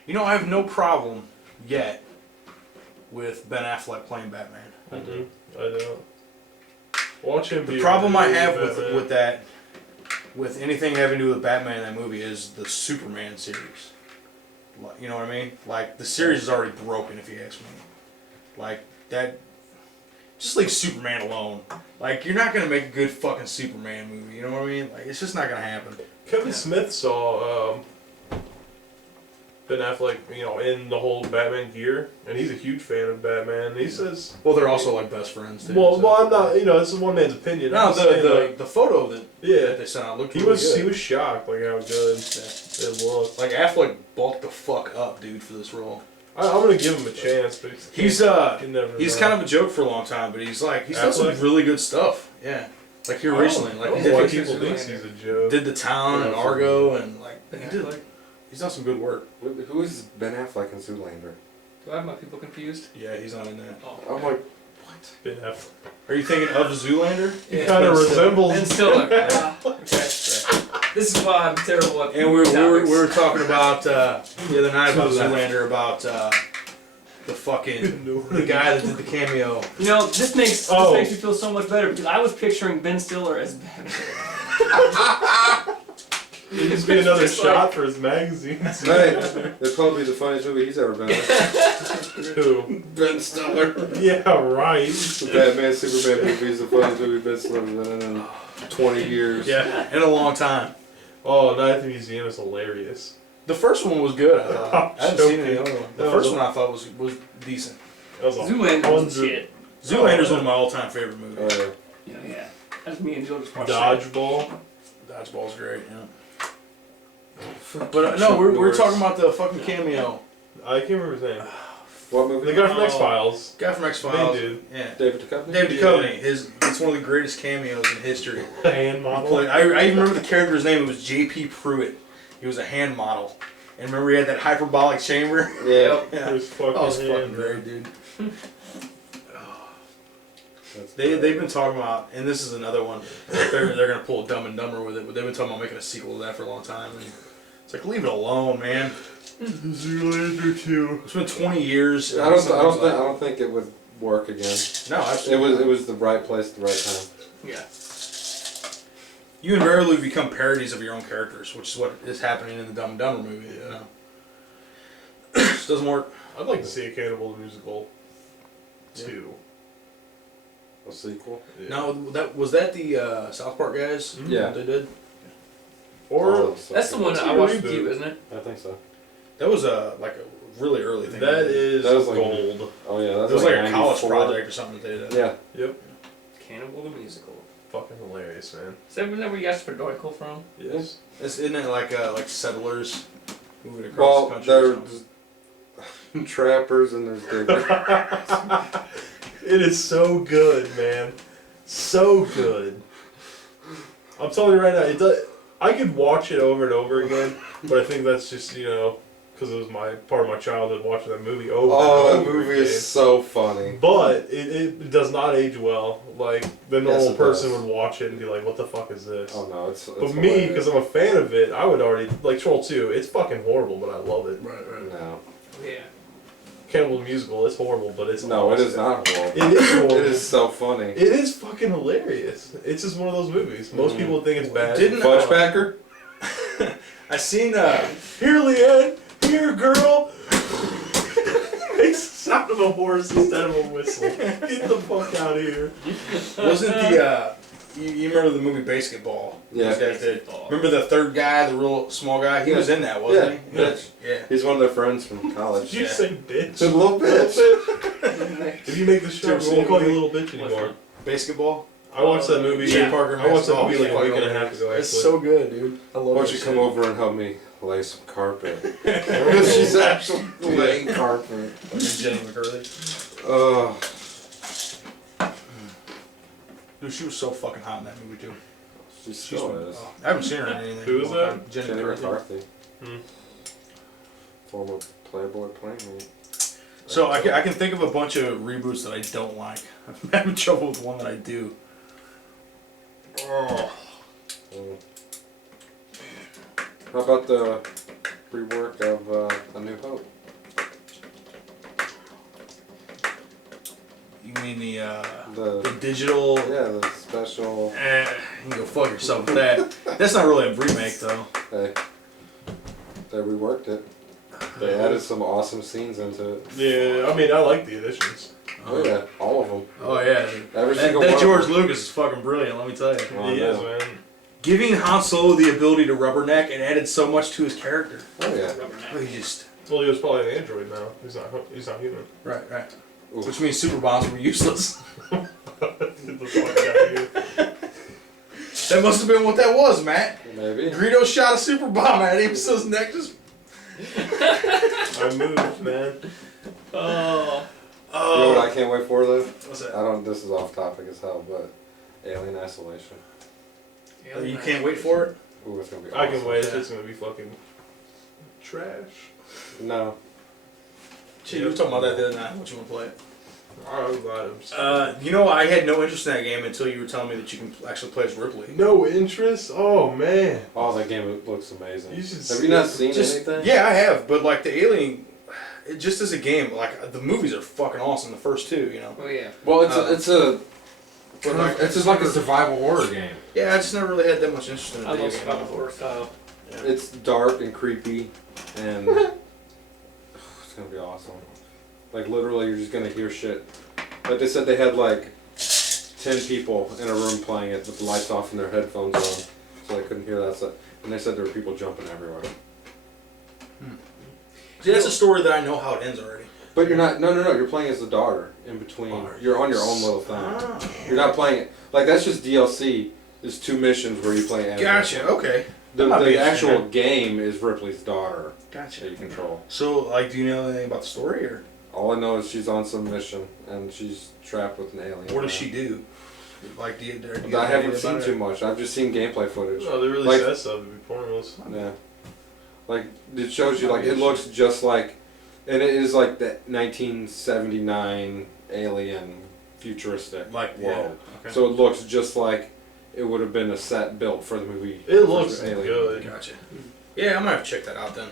You know, I have no problem yet with Ben Affleck playing Batman. I don't. Watch him be. The problem I have Batman. with that, with anything having to do with Batman in that movie, is the Superman series. You know what I mean? Like, the series is already broken, if you ask me. Like, that... Just leave Superman alone. Like, you're not gonna make a good fucking Superman movie, you know what I mean? Like, it's just not gonna happen. Kevin Smith saw Ben Affleck, in the whole Batman gear, and he's a huge fan of Batman. And he says, Well, they're also, like, best friends, too. "Well, so. I'm not. This is one man's opinion. No, I'm just saying, the photo that yeah, they sent out looked he really was good. he was shocked like how good it looked. Like, Affleck bulked the fuck up, dude, for this role. I'm gonna give him a chance, but He's you never he's know. kind of a joke for a long time, but he's done some Affleck? really good stuff. Yeah. Like here recently, like he oh, did, Why Zoolander. people think he's a joke. did the Town and Yeah. Argo and like Ben he did Affleck. like he's done some good work. Who is Ben Affleck in Zoolander? Do I have my people confused? Yeah, he's not in that. Oh. I'm like, Ben Affleck. Are you thinking of Zoolander? He Yeah, kind of Ben Stiller. resembles. Ben Stiller. Okay. This is why I'm terrible at And we topics. were talking about the other night about Zoolander. Zoolander about the fucking the guy that did the cameo. You know, this makes me feel so much better because I was picturing Ben Stiller as Batman. It could be another shot for his magazines. hey, that'd probably be the funniest movie he's ever been in. Who? Ben Stiller. Yeah, right. The Batman Superman movie is the funniest movie Ben Stiller's been in 20 years. Yeah, in a long time. Oh, Night at the Museum is hilarious. The first one was good. I thought. I haven't seen any other one. The No, first the- one I thought was decent. That was a Zoolander was hundred- shit. Zoolander's one of my all-time favorite movies. Oh, yeah. Yeah. That's me and Joe just watched Dodgeball. Dodgeball's great. Yeah. But no, we're talking about the fucking cameo. I can't remember his name. What movie? The guy from X Files. Guy from X Main Files. dude. Yeah. David Duchovny? David Duchovny. It's one of the greatest cameos in history. Hand He model. played- I even remember the character's name. It was J.P. Pruitt. He was a hand model. And remember he had that hyperbolic chamber? Yeah. Yeah. His fucking That was hand, fucking bro. great, dude. That's They've been talking about, and this is another one, they're going to pull Dumb and Dumber with it, but they've been talking about making a sequel to that for a long time. And it's like, leave it alone, man. Zoolander 2. It's been 20 years. I don't think it would work again. No, absolutely. It was the right place at the right time. Yeah. You invariably become parodies of your own characters, which is what is happening in the Dumb and Dumber movie. You know? Just doesn't work. I'd like to see a Cannibal the Musical 2. A sequel? Yeah. No, was that the South Park guys? Mhm. Yeah. What they did? Or Oh, That's the one It's that I a watched with reboot. you, isn't it? I think so. That was like a really early thing. that is That was like- gold. Oh yeah, It that's was like a college 94. project or something that they did. Yeah. Yep. Cannibal the Musical. Fucking hilarious, man. Is that where you got Spadoical from? Yes. Isn't it like settlers moving across Well, the country? or something? there's trappers and there's diggers. It is so good, man. So good. I'm telling you right now, it does. I could watch it over and over again, but I think that's just because it was my part of my childhood watching that movie over. Oh, and that over movie again. is so funny. But it does not age well. Like the Yes, normal it person does. would watch it and be like, "What the fuck is this?" Oh no, it's But me, hilarious. because I'm a fan of it, I would already like Troll 2. It's fucking horrible, but I love it. Right. No. Yeah. Cannibal the Musical, it's horrible, but it's No, it awesome. is not horrible. It is horrible. It is so funny. It is fucking hilarious. It's just one of those movies. Most Mhm. people would think it's bad. Didn't- Fudgepacker? I seen Here, Leanne. Here, girl. Makes the sound of a horse instead of a whistle. Get the fuck out of here. wasn't the you remember the movie Basketball? Yeah. Those guys did. Remember the third guy, the real small guy? He Yeah. was in that, wasn't he? Yeah. Yeah. He's one of their friends from college. Did you Yeah. say bitch? It's a little bitch. If you make the show, Did you we won't call you see a little bitch anymore. Basketball. I watched that movie. Jay Parker. I watched that Basketball. movie like a Fucking week and a half hilarious. ago. It's Actually. so good, dude. I love Why it. don't you come over and help me lay some carpet? She's actually laying carpet. Jenny McCurley. Dude, she was so fucking hot in that movie too. She She's still is. I haven't seen her in anything. Who in a is long that? time. Jenny Jenny McCarthy. McCarthy. Hmm. Former Playboy playmate. So I can think of a bunch of reboots that I don't like. I'm having trouble with one that I do. Oh. Mm. How about the rework of A New Hope? You mean the The digital? yeah, the special. You can go fuck yourself with that. That's not really a remake though. Hey, they reworked it. They added some awesome scenes into it. Yeah, I mean, I like the additions. Oh yeah, all of them. Oh yeah. Every That, single that one. George of them. Lucas is fucking brilliant. Let me tell you. Oh, He no. is, man. Giving Han Solo the ability to rubberneck and added so much to his character. Oh yeah. Oh, he just Well, he was probably an android now. He's not human. right. Ooh. Which means super bombs were useless. Get the fuck out of here. That must have been what that was, Matt. Maybe. Greedo shot a super bomb at him, so his neck just. I moved, man. Oh. You know what I can't wait for though? What's that? This is off topic as hell, but Alien Isolation. You can't wait for it? Ooh, it's gonna be. I can awesome. wait. Yeah. It's gonna be fucking trash. No. Shit, you were talking about that the other night. What you want to play it? I'm glad You know, I had no interest in that game until you were telling me that you can actually play as Ripley. no interest. Oh man, Oh, that game looks amazing. you should. Have you not seen anything? Yeah, I have, but like the Alien, just as a game, like the movies are fucking awesome. The first two, you know. Oh yeah. Well, But it's just like a survival horror game. Yeah, I just never really had that much interest in it. I love survival horror style. Yeah. It's dark and creepy, and it's gonna be awesome. Like literally, you're just gonna hear shit. Like they said, they had like 10 people in a room playing it with the lights off and their headphones on, so they couldn't hear that stuff. And they said there were people jumping everywhere. See, that's a story that I know how it ends already. But you're not. No. You're playing as the daughter in between. You're on your own little thing. Ah. You're not playing it. Like that's just DLC. There's 2 missions where you play as. Gotcha. Okay. The That might be actual interesting. game is Ripley's daughter Gotcha. that you control. So, like, do you know anything about the story, or All I know is she's on some mission and she's trapped with an alien. what does she do? Like, do you I haven't seen too much. I've just seen gameplay footage. No, they really Like- said stuff. It'd be pointless. Yeah. Like it shows you, like it looks just like, and it is like that 1979 alien futuristic Like, world. Okay. So it looks just like it would have been a set built for the movie. It for looks Alien. good. Gotcha. Yeah, I might have to check that out then.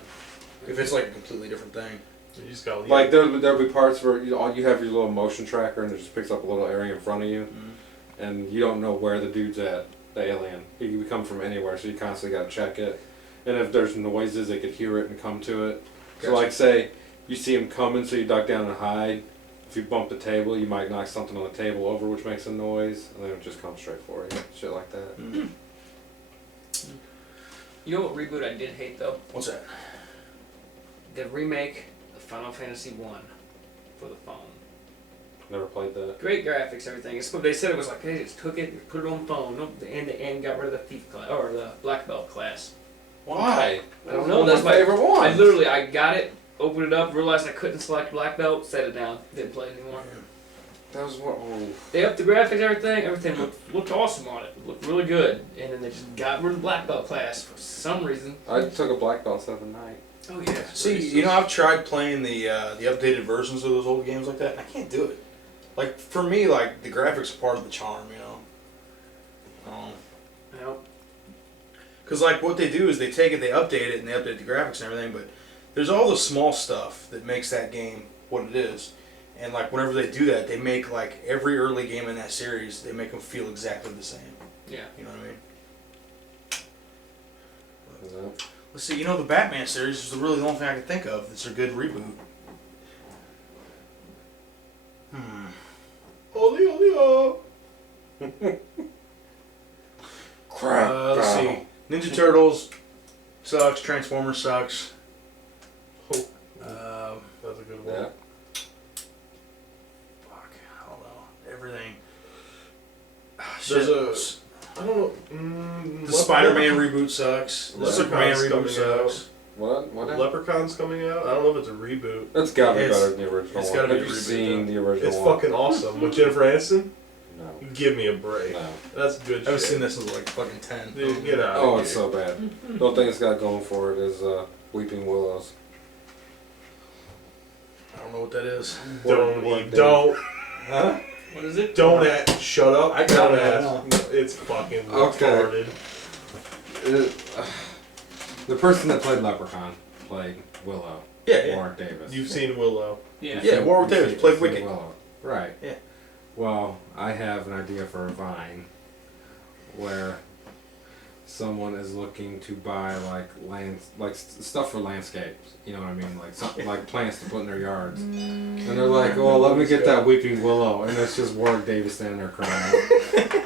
If it's like a completely different thing. You just gotta leave. Like there'll be parts where you have your little motion tracker and it just picks up a little area in front of you, and you don't know where the dude's at, the alien. He can come from anywhere, so you constantly gotta check it. And if there's noises, they could hear it and come to it. Gotcha. So like say you see him coming, so you duck down and hide. If you bump the table, you might knock something on the table over, which makes a noise, and then it just comes straight for you. Shit like that. Mm. You know what reboot I did hate though? What's that? The remake of Final Fantasy 1 for the phone. Never played that. Great graphics, everything. They said it was like they just took it, put it on phone, and got rid of the thief class or the black belt class. Why? I don't know. That's my my favorite one. I got it, opened it up, realized I couldn't select black belt, set it down, didn't play it anymore. That was what. Oh. They upped the graphics, everything looked awesome on it, looked really good, and then they just got rid of the black belt class for some reason. I took a black belt the other night. Oh yeah. See, you know, I've tried playing the updated versions of those old games like that, and I can't do it. Like, for me, like, the graphics are part of the charm, you know? Nope. Because, like, what they do is they take it, they update it, and they update the graphics and everything, but there's all the small stuff that makes that game what it is. And, like, whenever they do that, they make, like, every early game in that series, they make them feel exactly the same. Yeah. You know what I mean? Is that- Let's see, you know, the Batman series is really the only thing I can think of that's a good reboot. Oli, oli, oh. Crap. Let's see. Ninja Turtles sucks. Transformers sucks. Oh, that's a good one. Yeah. Fuck, I don't know. Everything. There's Shit. I don't know. The Spider-Man reboot sucks. The Leprechaun's Superman reboot coming sucks. What? Leprechaun's coming out. I don't know if it's a reboot. That's gotta be It's- better than the original it's one. gotta be Have a you reboot, seen the original It's one? fucking awesome with Jennifer Aniston. No. Give me a break. No. That's good. I haven't shit. seen this since like fucking 10. Dude, get out. Oh, of it's here. so bad. The only thing it's got going for it is Weeping Willows. I don't know what that is. Don't. Huh? What is it? Don't shut up. I got don't it ask. No, it's fucking Okay. retarded. The person that played Leprechaun played Willow. Yeah, yeah. Warwick Davis. You've seen Willow. Yeah. Yeah, Warwick You've Davis seen- played you've seen Wicked. Willow. Right. Yeah. Well, I have an idea for a vine where someone is looking to buy like stuff for landscapes. You know what I mean? Like something like plants to put in their yards. And they're like, "Oh, let me get that weeping willow," and it's just Warwick Davis standing there crying.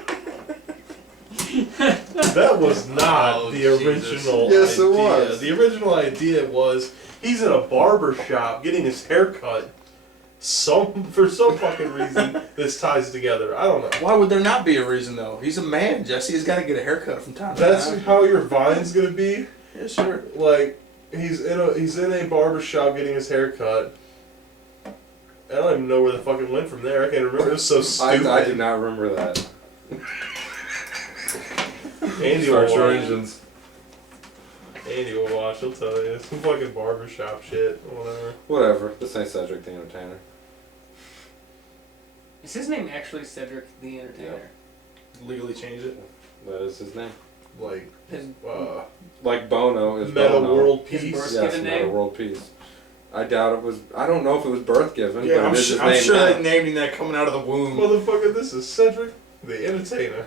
That was not Oh, the Jesus. original Yes, it idea. was. The original idea was he's in a barber shop getting his hair cut. For some fucking reason, this ties together. I don't know. Why would there not be a reason though? He's a man, Jesse. He's got to get a haircut from time to That's time. how your vine's gonna be. Yeah, sure. Like he's in a barber shop getting his hair cut. I don't even know where the fuck it went from there. I can't remember. It was so stupid. I did not remember that. Andy will Start your watch. engines. Andy will watch, he'll tell you. Some fucking barbershop shit, or whatever. Whatever. This ain't Cedric the Entertainer. Is his name actually Cedric the Entertainer? Legally change it. That is his name. Like, His Like Bono is Meta Bono. World His Peace. birth- Yes, given Meta name? World Peace. I doubt it was. I don't know if it was birth given, Yeah, but I'm, it is his I'm name sure now. they named him that coming out of the womb. Motherfucker, this is Cedric the Entertainer.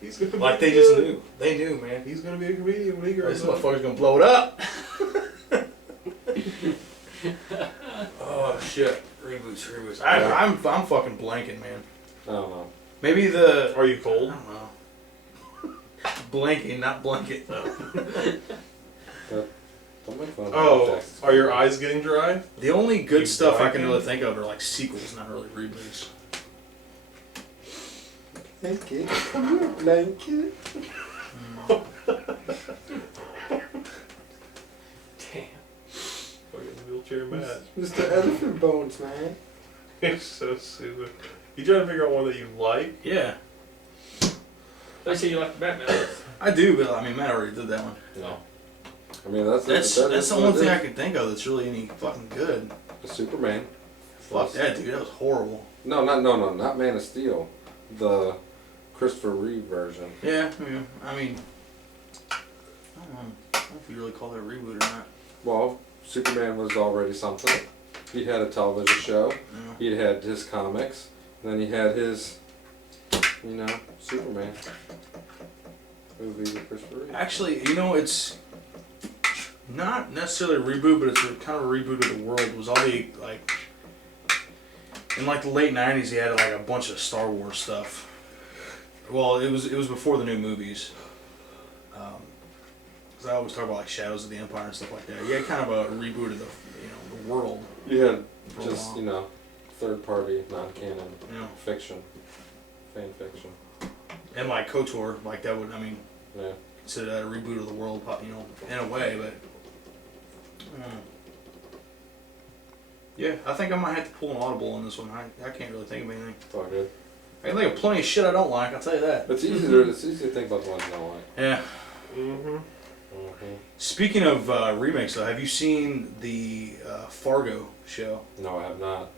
He's gonna Like be they just good. knew. They knew, man. He's gonna be a comedian when he This grows up. motherfucker's gonna blow it up. Oh shit! Reboots. Yeah. I'm fucking blanking, man. I don't know. Maybe the Are you I cold? don't know. Blanking, not blanket. Don't make fun of Oh, context. are your eyes getting dry? The only good You stuff I can blanking? really think of are like sequels, not really reboots. Blanket, come here, blanket. Damn. Fucking wheelchair Matt. Mr. Elephant Bones, man. You're so stupid. You trying to figure out one that you like? Yeah, Let's say you like the Batman. I do, but I mean, Matt already did that one. No. I mean, that's That's that the is only what it thing I is. can think of that's really any fucking good. The Superman. Fuck that, dude. That was horrible. No, not Man of Steel. The Christopher Reeve version. Yeah, I mean, I don't know if you really call that a reboot or not. Well, Superman was already something. He had a television show. Yeah. He had his comics. Then he had his, Superman movie with Christopher Reeve. Actually, it's not necessarily a reboot, but it's kind of a reboot of the world. It was all the like in like the late '90s. He had like a bunch of Star Wars stuff. Well, it was before the new movies. Because I always talk about like Shadows of the Empire and stuff like that. He had kind of a reboot of the the world. You had for a just, while. third party, non-canon Yeah. fiction. Fan fiction. And like KOTOR, like that would Yeah. consider that a reboot of the world, in a way, but. Yeah, I think I might have to pull an audible on this one. I can't really think of anything. It's all good. I can think of plenty of shit I don't like, I'll tell you that. It's easy to think about the ones you don't like. Yeah. Mm-hmm. Speaking of remakes, though, have you seen the Fargo show? No, I have not.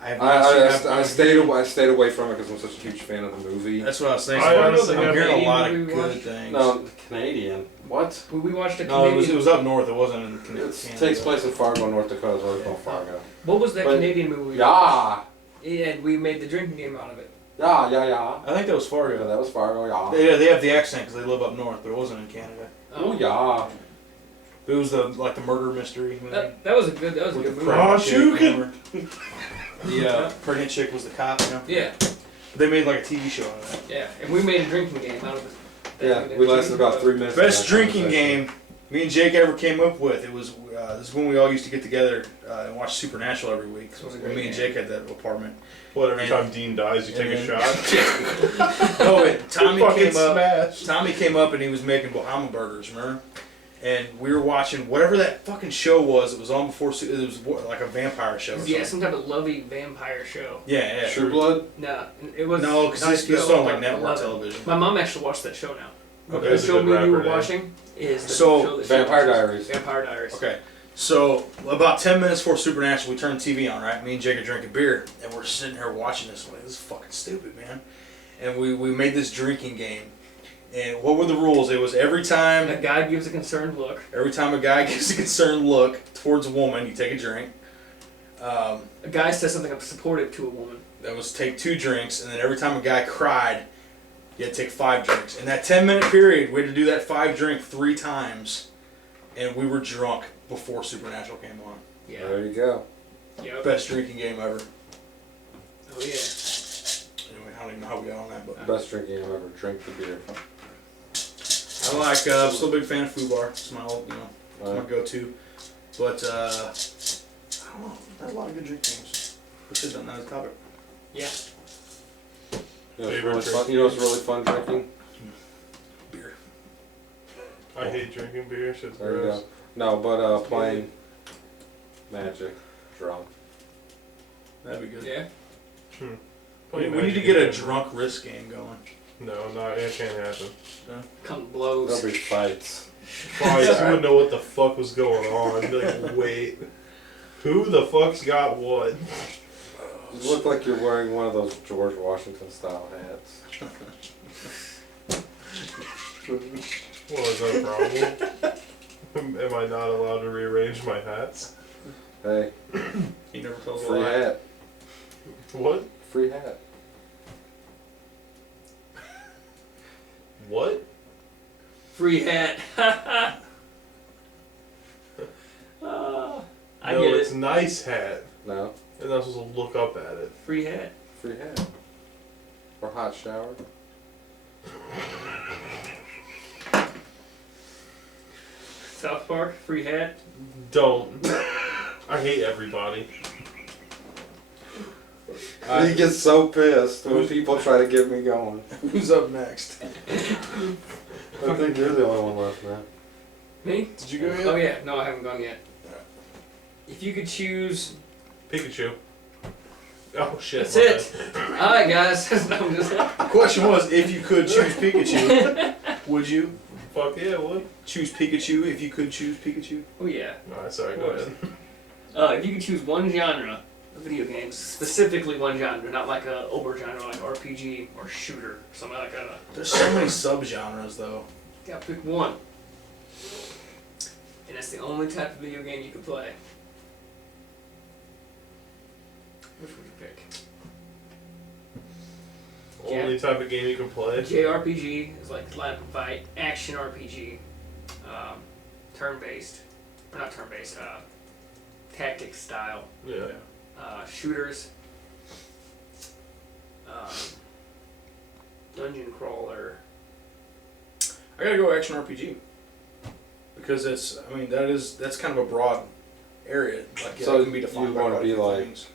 I have not seen it. I stayed away from it because I'm such a huge fan of the movie. That's what I was thinking. I I'm honestly hearing a haven't lot of even good watched- things. No, Canadian. What? We watched a No, Canadian. it was up north. It wasn't in Canada. It takes place in Fargo, North Dakota. It's always called Fargo. What was that But- Canadian movie? we Yeah. watched? And we made the drinking game out of it. Yeah. I think that was Yeah, Fargo. that was Fargo, yeah. They have the accent because they live up north, but it wasn't in Canada. Oh, yeah. But it was the murder mystery movie. That was a good With movie. the Oh, pregnant chick, Shukin! remember? The pregnant chick was the cop, Yeah, They made like a TV show out of that. yeah. And we made a drinking game out of it. Yeah, we lasted about 3 minutes. Best in that drinking conversation. game me and Jake ever came up with. It was this is when we all used to get together and watch Supernatural every week. So It was a when great me and game. Jake had that apartment. What, every And- time Dean dies, you take a and shot? No, wait, Tommy Fucking came up. smash. Tommy came up and he was making Bahama burgers, remember? And we were watching whatever that fucking show was. It was on before. It was like a vampire show. Or Yeah, something. some type of lovey vampire show. Yeah. True Blood? No, it was. No, because not this is HBO, on like but network 11. television. My mom actually watched that show now. Okay. The That's a show good me and you were rapper name. watching is the So, show that she Vampire watches. Diaries. Vampire Diaries. Okay. So about 10 minutes before Supernatural, we turned the TV on, right? Me and Jake are drinking beer, and we're sitting here watching this. Like, this is fucking stupid, man. And we made this drinking game. And what were the rules? It was every A time guy gives a concerned look. a guy gives a concerned look towards a woman, you take a drink. A guy says something supportive to a woman. That was take 2 drinks, and then every time a guy cried, you had to take 5 drinks. In that 10-minute period, we had to do that 5 drink 3 times, and we were drunk before Supernatural came on. Yeah. There you go. Yep. Best drinking game ever. Oh yeah. Anyway, I don't even know how we got on that, but Best drinking I've ever drank the beer. I like. I'm still a big fan of Food Bar. It's my, it's my Right. go-to. But I don't know. There's a lot of good drink games. We should have done that as a topic. Yeah. You know, it's Favorite really drink? fun. You know what's really fun drinking? Beer. I hate drinking beer. Shit's There you gross. go. No, but playing Magic, drunk. That'd be good. Yeah. Hmm. We Playing need to Magic get a is- drunk risk game going. No, it can't happen. Come blows. There'll be fights. Fights, you wouldn't know what the fuck was going on. You'd be like, wait, who the fuck's got what? You look like you're wearing one of those George Washington style hats. Well, is that a problem? Am I not allowed to rearrange my hats? Hey, He never tells a free lie. hat. What? Free hat. What? Free hat. I No, get it's it. nice hat. No, And I'm supposed to look up at it. Free hat. free hat. Or hot shower. South Park. Free hat. Don't. I hate everybody. He gets so pissed when people try to get me going. Who's up next? I think you're the only one left, man. Me? Did you go yet? Oh yeah. No, I haven't gone yet. If you could choose. Pikachu. Oh shit. That's my it. bad. All right, guys. No, I'm just. The question was, if you could choose Pikachu, would you Fuck yeah, what? choose Pikachu if you could choose Pikachu? Oh yeah. Alright, sorry, go ahead. If you could choose one genre of video games, specifically one genre, not like a over genre like RPG or shooter, something like that. There's so many subgenres though. You gotta pick one. And that's the only type of video game you can play. Which would you pick? Only type of game you can play. JRPG is like light up and fight, action RPG, turn-based, or not turn-based, tactics style, Yeah. shooters, dungeon crawler. I gotta go action RPG because that's kind of a broad area. Like So it can be defined you by wanna quite a be few like- things.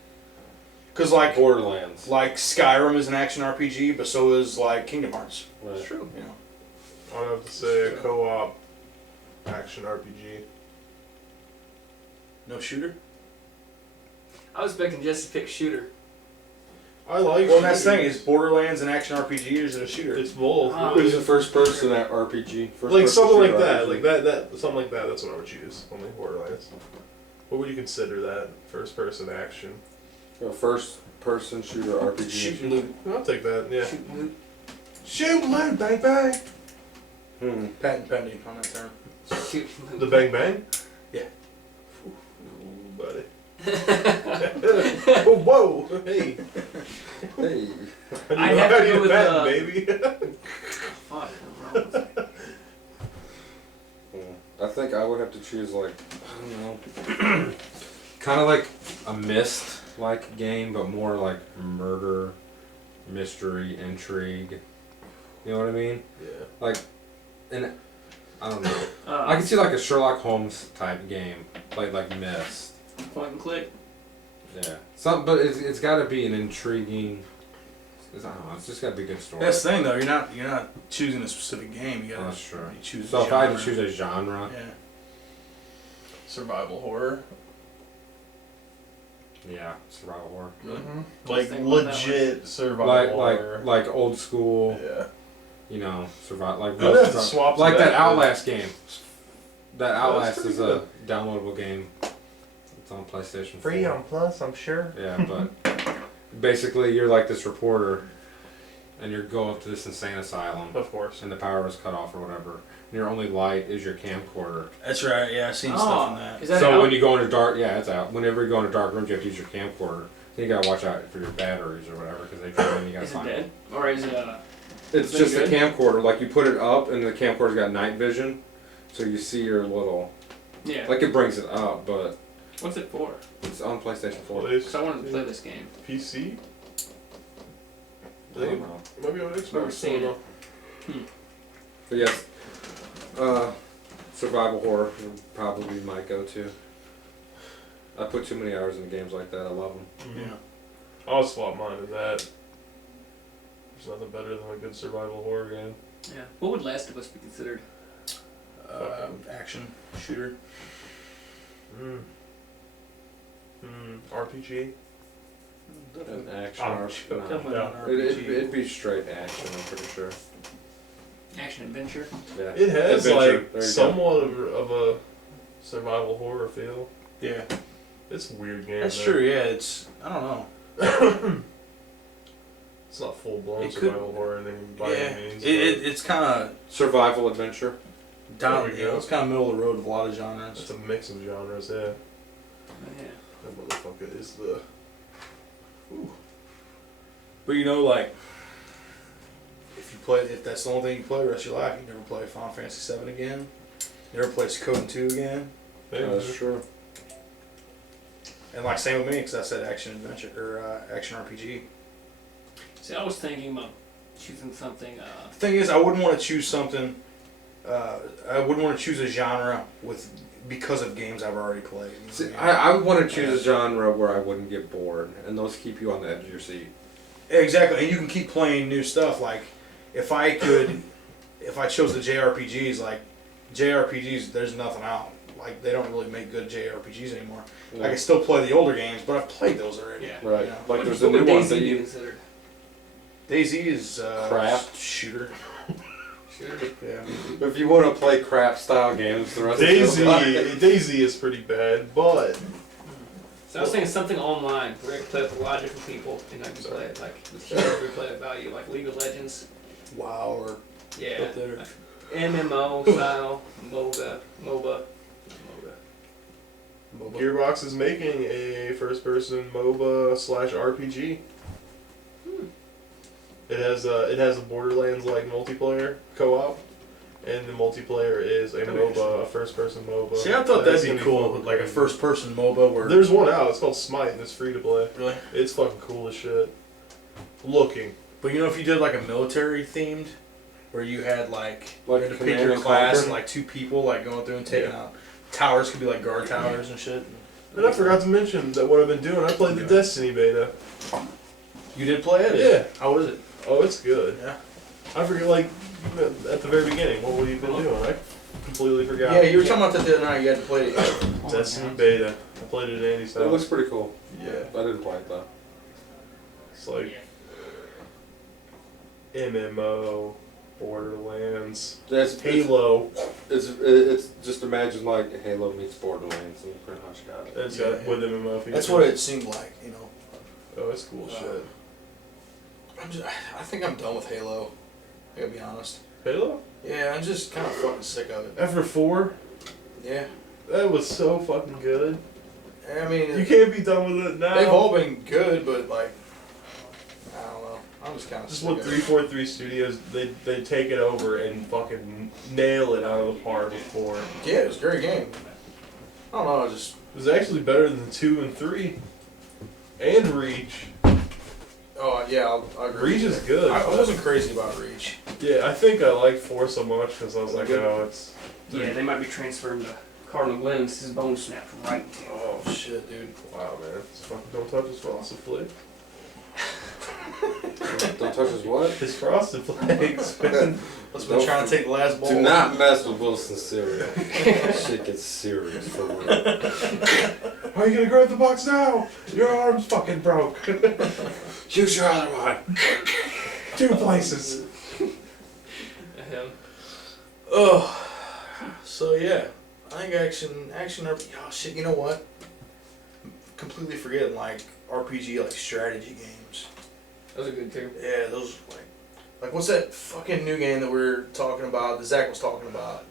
Because like Borderlands. Skyrim is an action RPG, but so is like Kingdom Hearts. Right. True. You know. I would have to say a co-op action RPG. No shooter. I was expecting just to pick shooter. I like. Well, that's the thing shooters. is Borderlands an action RPG or is it a shooter? It's both. Ah. What is a first person at RPG? First Like person something like shooter that, RPG. like that, something like that. That's what I would choose. Only Borderlands. What would you consider that? First-person action. A first person shooter RPG. Shoot and loot. I'll take that. Yeah. Shoot and loot. Shoot and loot, bang bang. Patent pending on that term. Shoot and loot. The Bang Bang. Yeah. Ooh, buddy. Oh, whoa! Hey. Hey. I'd have to go with, Patent, baby. Fuck, I'm wrong with that. I think I would have to choose like I don't know, kind of like a Myst like game, but more like murder, mystery, intrigue. You know what I mean? Yeah. Like, and I don't know. I Uh, can see like a Sherlock Holmes type game, like Myst. point and click. Yeah. But it's got to be an intriguing. I don't know. It's just got to be a good story. That's the thing though. You're not choosing a specific game. You Oh, gotta that's true. you choose. So a if I had to genre. choose a genre, Yeah. Survival horror. yeah, survival horror. Mm-hmm. Like Think about that legit survival Like horror. like old school, Yeah. you know, survival like I'd have to survival- swap like to that but- Outlast game. That That's Outlast pretty is a downloadable game. It's on PlayStation 4. Plus, I'm sure. Yeah, but basically you're like this reporter, and you're going to this insane asylum, Of course. and the power was cut off or whatever. And your only light is your camcorder. That's right. Yeah, I've seen stuff in that. Is that So out? when you go into dark, yeah, it's out. Whenever you go into dark rooms, you have to use your camcorder. Then you gotta watch out for your batteries or whatever, because they try and you gotta Is it find dead? Or is it It's Is it just a good? camcorder. Like you put it up, and the camcorder's got night vision, so you see your little. yeah. Like it brings it up, but What's it for? it's on PlayStation 4. Because I wanted to play this game. PC? I don't know. Maybe on Xbox. Never seen I don't it. know. But yes, survival horror would probably my go-to. I put too many hours into games like that. I love them. Yeah. I'll swap mine to that. There's nothing better than a good survival horror game. Yeah. What would Last of Us be considered? Action shooter. RPG? An action I'm art. sure. No. Definitely Yeah. not an It'd, RPG. it'd be straight action, I'm pretty sure. Action adventure. Yeah. It has Adventure. There you like go. somewhat of a survival horror feel. Yeah, It's a weird game. that's though. true. Yeah, it's I don't know. It's not full blown It could- survival horror by Yeah, any means. it's kind of Survival adventure. down. There we You know, go. it's kind of middle of the road with a lot of but genres. it's a mix of genres. Yeah, Yeah. that motherfucker is the. Ooh. But you know, like, if that's the only thing you play the rest of your life, you never play Final Fantasy VII again. You never play Code 2 again. That's true. And like same with me, because I said action adventure or action RPG. See, I was thinking about choosing something. The thing is, I wouldn't want to choose something. I wouldn't want to choose a genre because of games I've already played. You know See, what I mean? I would want to choose a genre where I wouldn't get bored, and those keep you on the edge of your seat. Exactly, and you can keep playing new stuff. Like, if I chose the JRPGs, like JRPGs, there's nothing out. Like, they don't really make good JRPGs anymore. I can still play the older games, but I've played those already. Yeah. Right. You know. Like What there's a would new one DayZ that be you. considered? DayZ is Craft. shooter. Shooter. Yeah. If you want to play crap style games, the rest of DayZ is pretty bad, but So I was thinking something online where I could play with a lot of different people and I could play it like with huge replay value, like League of Legends. WoW or Yeah. up there. Like MMO style, MOBA. Gearbox is making a first-person MOBA/RPG. It has a Borderlands-like multiplayer co-op, and the multiplayer is a MOBA, a first-person MOBA. See, I thought That's that'd be gonna cool, fucking like a crazy. first-person MOBA where. There's one out. It's called Smite, and it's free to play. Really? It's fucking cool as shit. Looking. But you know, if you did like a military themed, where you had like you Like had to pick Command your and class Conquer? and like two people like going through and taking out towers, could be like guard towers and shit. And I forgot to mention that what I've been doing, I played the Destiny beta. You did play it? Yeah. How was it? Oh, it's good. Yeah. I forget, like, at the very beginning, what have you been doing? I completely forgot. Yeah, you were talking about that the other night. You had to play it. Destiny beta. I played it at Andy's It house. looks pretty cool. Yeah. I didn't play it though. It's like MMO, Borderlands, It's Halo. It's just imagine like Halo meets Borderlands, and you pretty much got it. It's got with MMO features. That's what it seemed like, you know. Oh, it's cool shit. I think I'm done with Halo. I gotta be honest. Halo? Yeah, I'm just kind of fucking sick of it. After 4, Yeah. that was so fucking good. I mean, You can't be done with it now. they've all been good, but like, I don't know. I'm just kind of Just sick with of it. 343 Studios, they take it over and fucking nail it out of the park with 4. Yeah, it was a great game. I don't know. I just. It was actually better than 2 and 3. And Reach. Oh yeah, I agree. Reach is good. I wasn't crazy about Reach. Yeah, I think I liked 4 so much because I was like, oh, it's. Yeah, they might be transferring to Cardinal Glenn's. His bone snapped right in two. Oh shit, dude. Wow, man. It's fucking don't touch his frosted flakes. Don't touch his what? His frosted flakes, man. Let's been trying to take the last ball. Do not mess with Wilson's cereal. Shit gets serious for real. How are you gonna grab the box now? Your arm's fucking broke. Use your other one. 2 places. Him. Oh. So yeah, I think action RPG. Oh shit, you know what? Completely forgetting like RPG like strategy games. Those are good too. Yeah, those like what's that fucking new game that we're talking about? That Zach was talking about.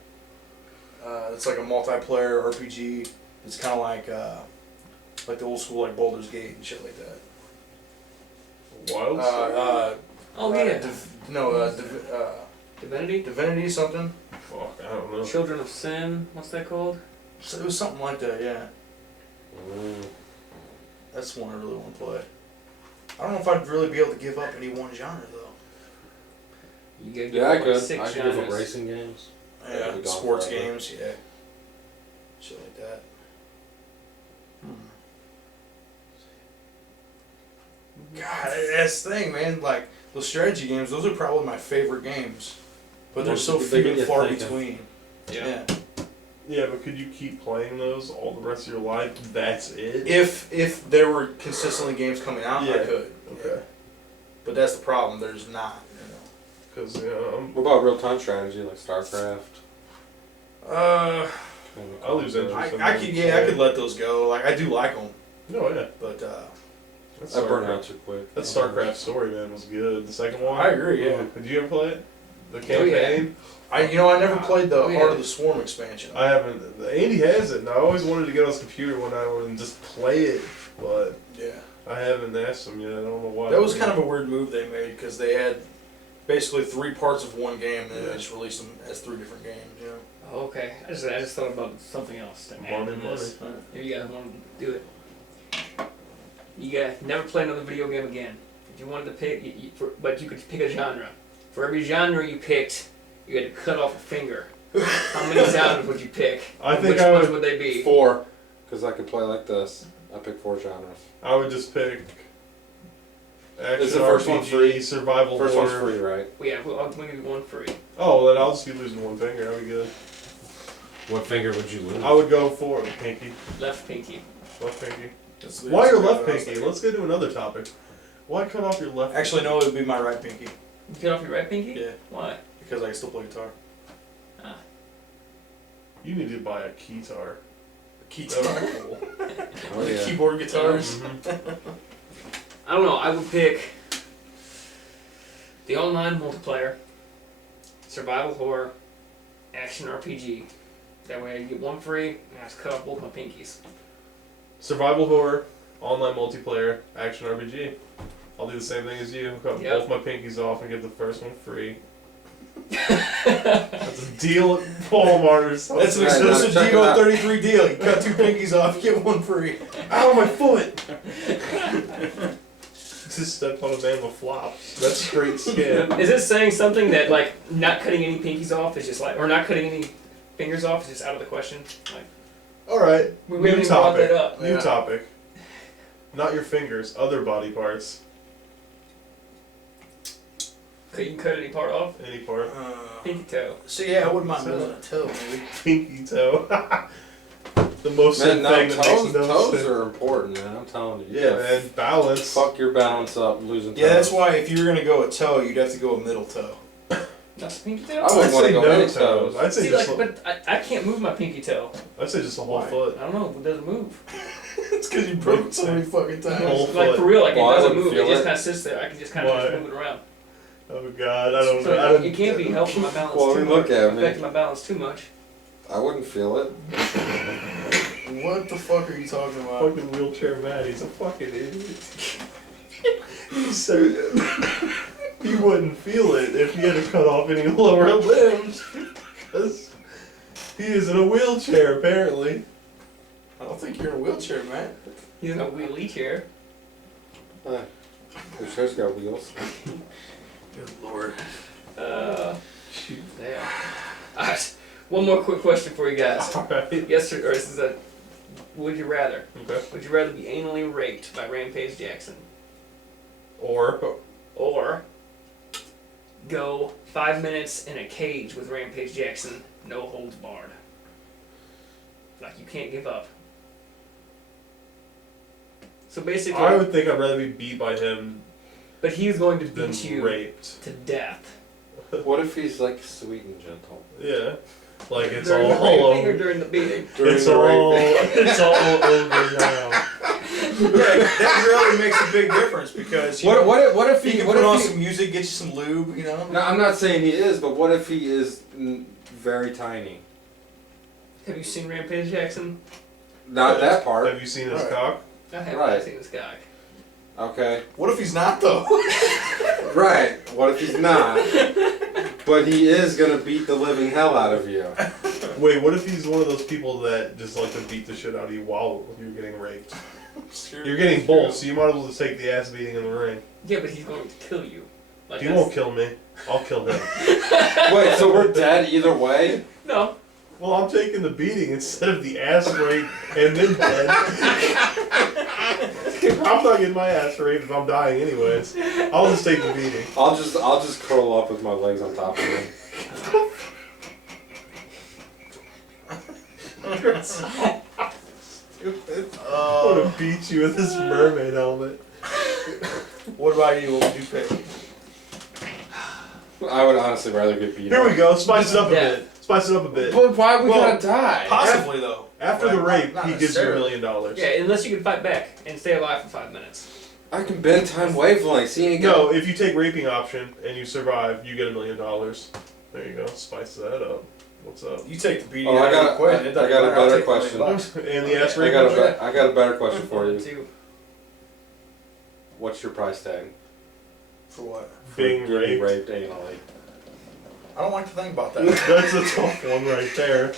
It's like a multiplayer RPG. It's kind of like the old school like Baldur's Gate and shit like that. Wild Oh yeah. Divinity? Divinity something. Fuck, I don't know. Children of Sin. What's that called? So it was something like that, yeah. Mm. That's one I really want to play. I don't know if I'd really be able to give up any one genre though. You gotta Yeah, I like could. 6 I could give up genres. racing games. Yeah, I'd be gone sports forever. games, yeah. Shit like that. God, that's the thing, man. Like, those strategy games, those are probably my favorite games. But they're so They few get and you far thinking. between. Yeah. Yeah, but could you keep playing those all the rest of your life? That's it? If there were consistently games coming out, I Yeah. could. Okay. Yeah. But that's the problem. There's not. Because, What about real-time strategy like StarCraft? I'll lose interest. I could let those go. Like I do like them, No, yeah. but That's I burn StarCraft. out too quick. That StarCraft story, man, was good. The second one? I agree. Yeah. Did you ever play it? The Oh, yeah. campaign? I never played the Oh, yeah. Heart of the Swarm expansion. I haven't. Andy has it, and I always wanted to get on his computer one night and just play it, but Yeah. I haven't asked him yet. I don't know why. That was kind of a weird move they made because they had basically 3 parts of one game, and then Yeah. they just released them as 3 different games. You know. Oh, okay. I just thought about something else. To add Money, to this. If you guys wanted to do it, you guys never play another video game again. If you wanted to pick, but you could pick a genre. For every genre you picked, you had to cut off a finger. How many genres would you pick? I And think which I ones would. would they be? 4, because I could play like this. I pick 4 genres. I would just pick action Is the first one RPG, free? survival First horror. one's free, right? Well, yeah, well, I'll give you one free. Oh, then I'll just be losing one finger. That'd be good. What finger would you lose? I would go for pinky, Left pinky. left pinky. That's Why your that's left what I was pinky? thinking. Let's get to another topic. Why cut off your left? Actually, no, it would be my right pinky You cut off your right pinky? Yeah. Why? because I can still play guitar. You need to buy a keytar. Guitar. That'd be cool. Oh yeah. Keyboard guitars. Mhm. I don't know. I would pick the online multiplayer, survival horror, action RPG. That way I get one free, and I just cut off both my pinkies. Survival horror, online multiplayer, action RPG. I'll do the same thing as you. Cut Yep. both my pinkies off and get the first one free. That's a deal at Walmart. That's an Right, exclusive now check it out. DO33 deal. You cut 2 pinkies off, get 1 free. Ow, my foot! Just stepped on a man with flops. That's straight skin. Is it saying something that like not cutting any pinkies off is just like, or not cutting any fingers off is just out of the question? Like Alright, we new haven't even brought topic. that up. New Yeah. topic. Not your fingers, other body parts. You can cut any part off. Any part. Pinky toe. So yeah, I wouldn't mind losing a toe, maybe. Pinky toe. The most Man, thing no, that makes toes, no toes sense. are important, man. I'm telling you. Yeah, man, balance. Fuck your balance up, losing toes. Yeah, that's why if you were gonna go a toe, you'd have to go a middle toe. Not the pinky toe. I wouldn't I'd wanna say go no any toes. toes. I'd say See, just. like, but I can't move my pinky toe. I'd say just a whole Why? foot. I don't know. It doesn't move. It's because you broke it so many fucking times. Whole Like foot. for real, like Well, I it doesn't wouldn't move. It feel just it. kind of sits there. I can just kind of Why? just move it around. Oh god, I don't So know. I don't, it can't be helping my balance Well, too look much. at me. Affecting my balance too much. I wouldn't feel it. What the fuck are you talking about? Fucking wheelchair Matt, he's a fucking idiot. He said he wouldn't feel it if he had to cut off any lower limbs. Because he is in a wheelchair, apparently. I don't think you're in a wheelchair, man. He's in a wheelie chair. His hair's got wheels. Good lord. Shoot. Yeah. Alright. One more quick question for you guys. Alright. Yes or this is a would you rather? Okay. Would you rather be anally raped by Rampage Jackson Or or go 5 minutes in a cage with Rampage Jackson, no holds barred? Like you can't give up. So basically, I would think I'd rather be beat by him but he's going to than beat you raped. to death. What if he's like sweet and gentle? Yeah. Like it's During all the raping or over. during the beating? During It's the all raping. it's all over now. Yeah, that really makes a big difference because you What if you he? can What put on if he? some music, get you some lube, you know. No, I'm not saying he is, but what if he is very tiny? Have you seen Rampage Jackson? Not that part. Have you seen his Right. cock? I have Right. not seen this guy. Okay. What if he's not though? Right. What if he's not? But he is gonna beat the living hell out of you. Wait, what if he's one of those people that just like to beat the shit out of you while you're getting raped? You're getting both, so you might as well just take the ass beating in the ring. Yeah, but he's going to kill you. Like He that's- won't kill me. I'll kill him. Wait, so we're dead either way? No. Well, I'm taking the beating instead of the ass rape and then dead. I'm not getting my ass raped if I'm dying anyways. I'll just take the beating. I'll just curl up with my legs on top of him. Stupid. I want to beat you with this mermaid helmet. What about you? What would you pick? I would honestly rather get beat Here up. we go. Spice it up a Yeah. bit. Spice it up a bit. But why we Well, gotta die? Possibly though. After Like, the rape, not he gives you $1 necessarily. million. Yeah, unless you can fight back and stay alive for 5 minutes. I can bend time wavelength. See you No, if you take raping option and you survive, you get $1 million. There you go. Spice that up. What's up? You take the beating Oh, out I of got the a- equation. It doesn't I got a matter. I'll better take $1 million question. bucks. And the ass I rape. got a better question for you. Too. What's your price tag? For what? For Being getting raped. raped anally. I don't like to think about that. That's a tough one right there.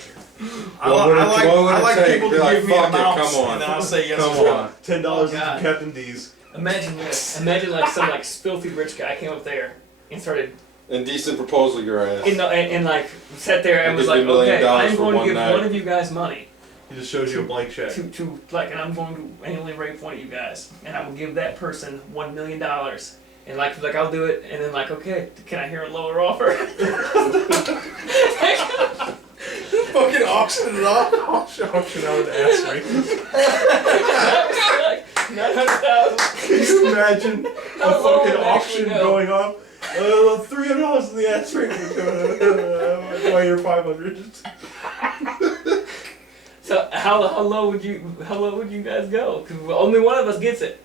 I What would it- like, what would I it like take? people Be to like, give me fuck it, amounts, come on. and then I'll say yes Come or no. on. $10 Oh, into God. Captain D's. Imagine this. Imagine like some like filthy rich guy came up there and started Indecent proposal, your ass. and like sat there and I'll was give you like, $1 million okay, I'm for going to one give night. one of you guys money He just shows you a blank check. to like, and I'm going to annually rape one of you guys, and I will give that person $1 million. And like I'll do it, and then like, okay, can I hear a lower offer? Fucking auction it off. Auction out an ass rape. like 900,000. Can you imagine a How low fucking would it auction actually go? going up? $300 in the ass rape. Why you're 500? So how low would you guys go? Because only one of us gets it.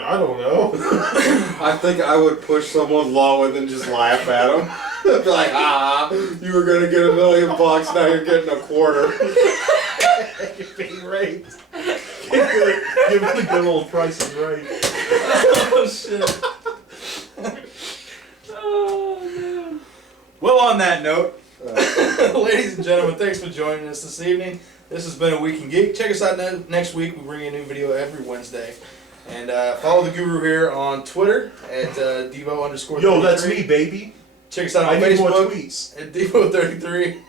I don't know. I think I would push someone low and then just laugh at them. Be like, you were gonna get $1 million, now you're getting a quarter. You're being raped. Give it the good old Price is Right. Oh shit. Oh man. Well, on that note, ladies and gentlemen, thanks for joining us this evening. This has been a Week in Geek. Check us out next week. We bring you a new video every Wednesday. And follow the Guru here on Twitter at Devo_33. Yo, that's me, baby. Check us out I on need more Facebook tweets. at Devo33.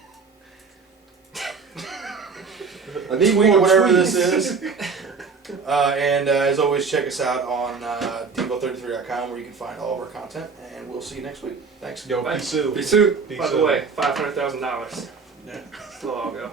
I need Tweet more whatever tweets. this is. And as always, check us out on Devo33.com where you can find all of our content. And we'll see you next week. Thanks. Yo, Bye. peace out. Peace out. By the way, $500,000. Yeah. Still all go.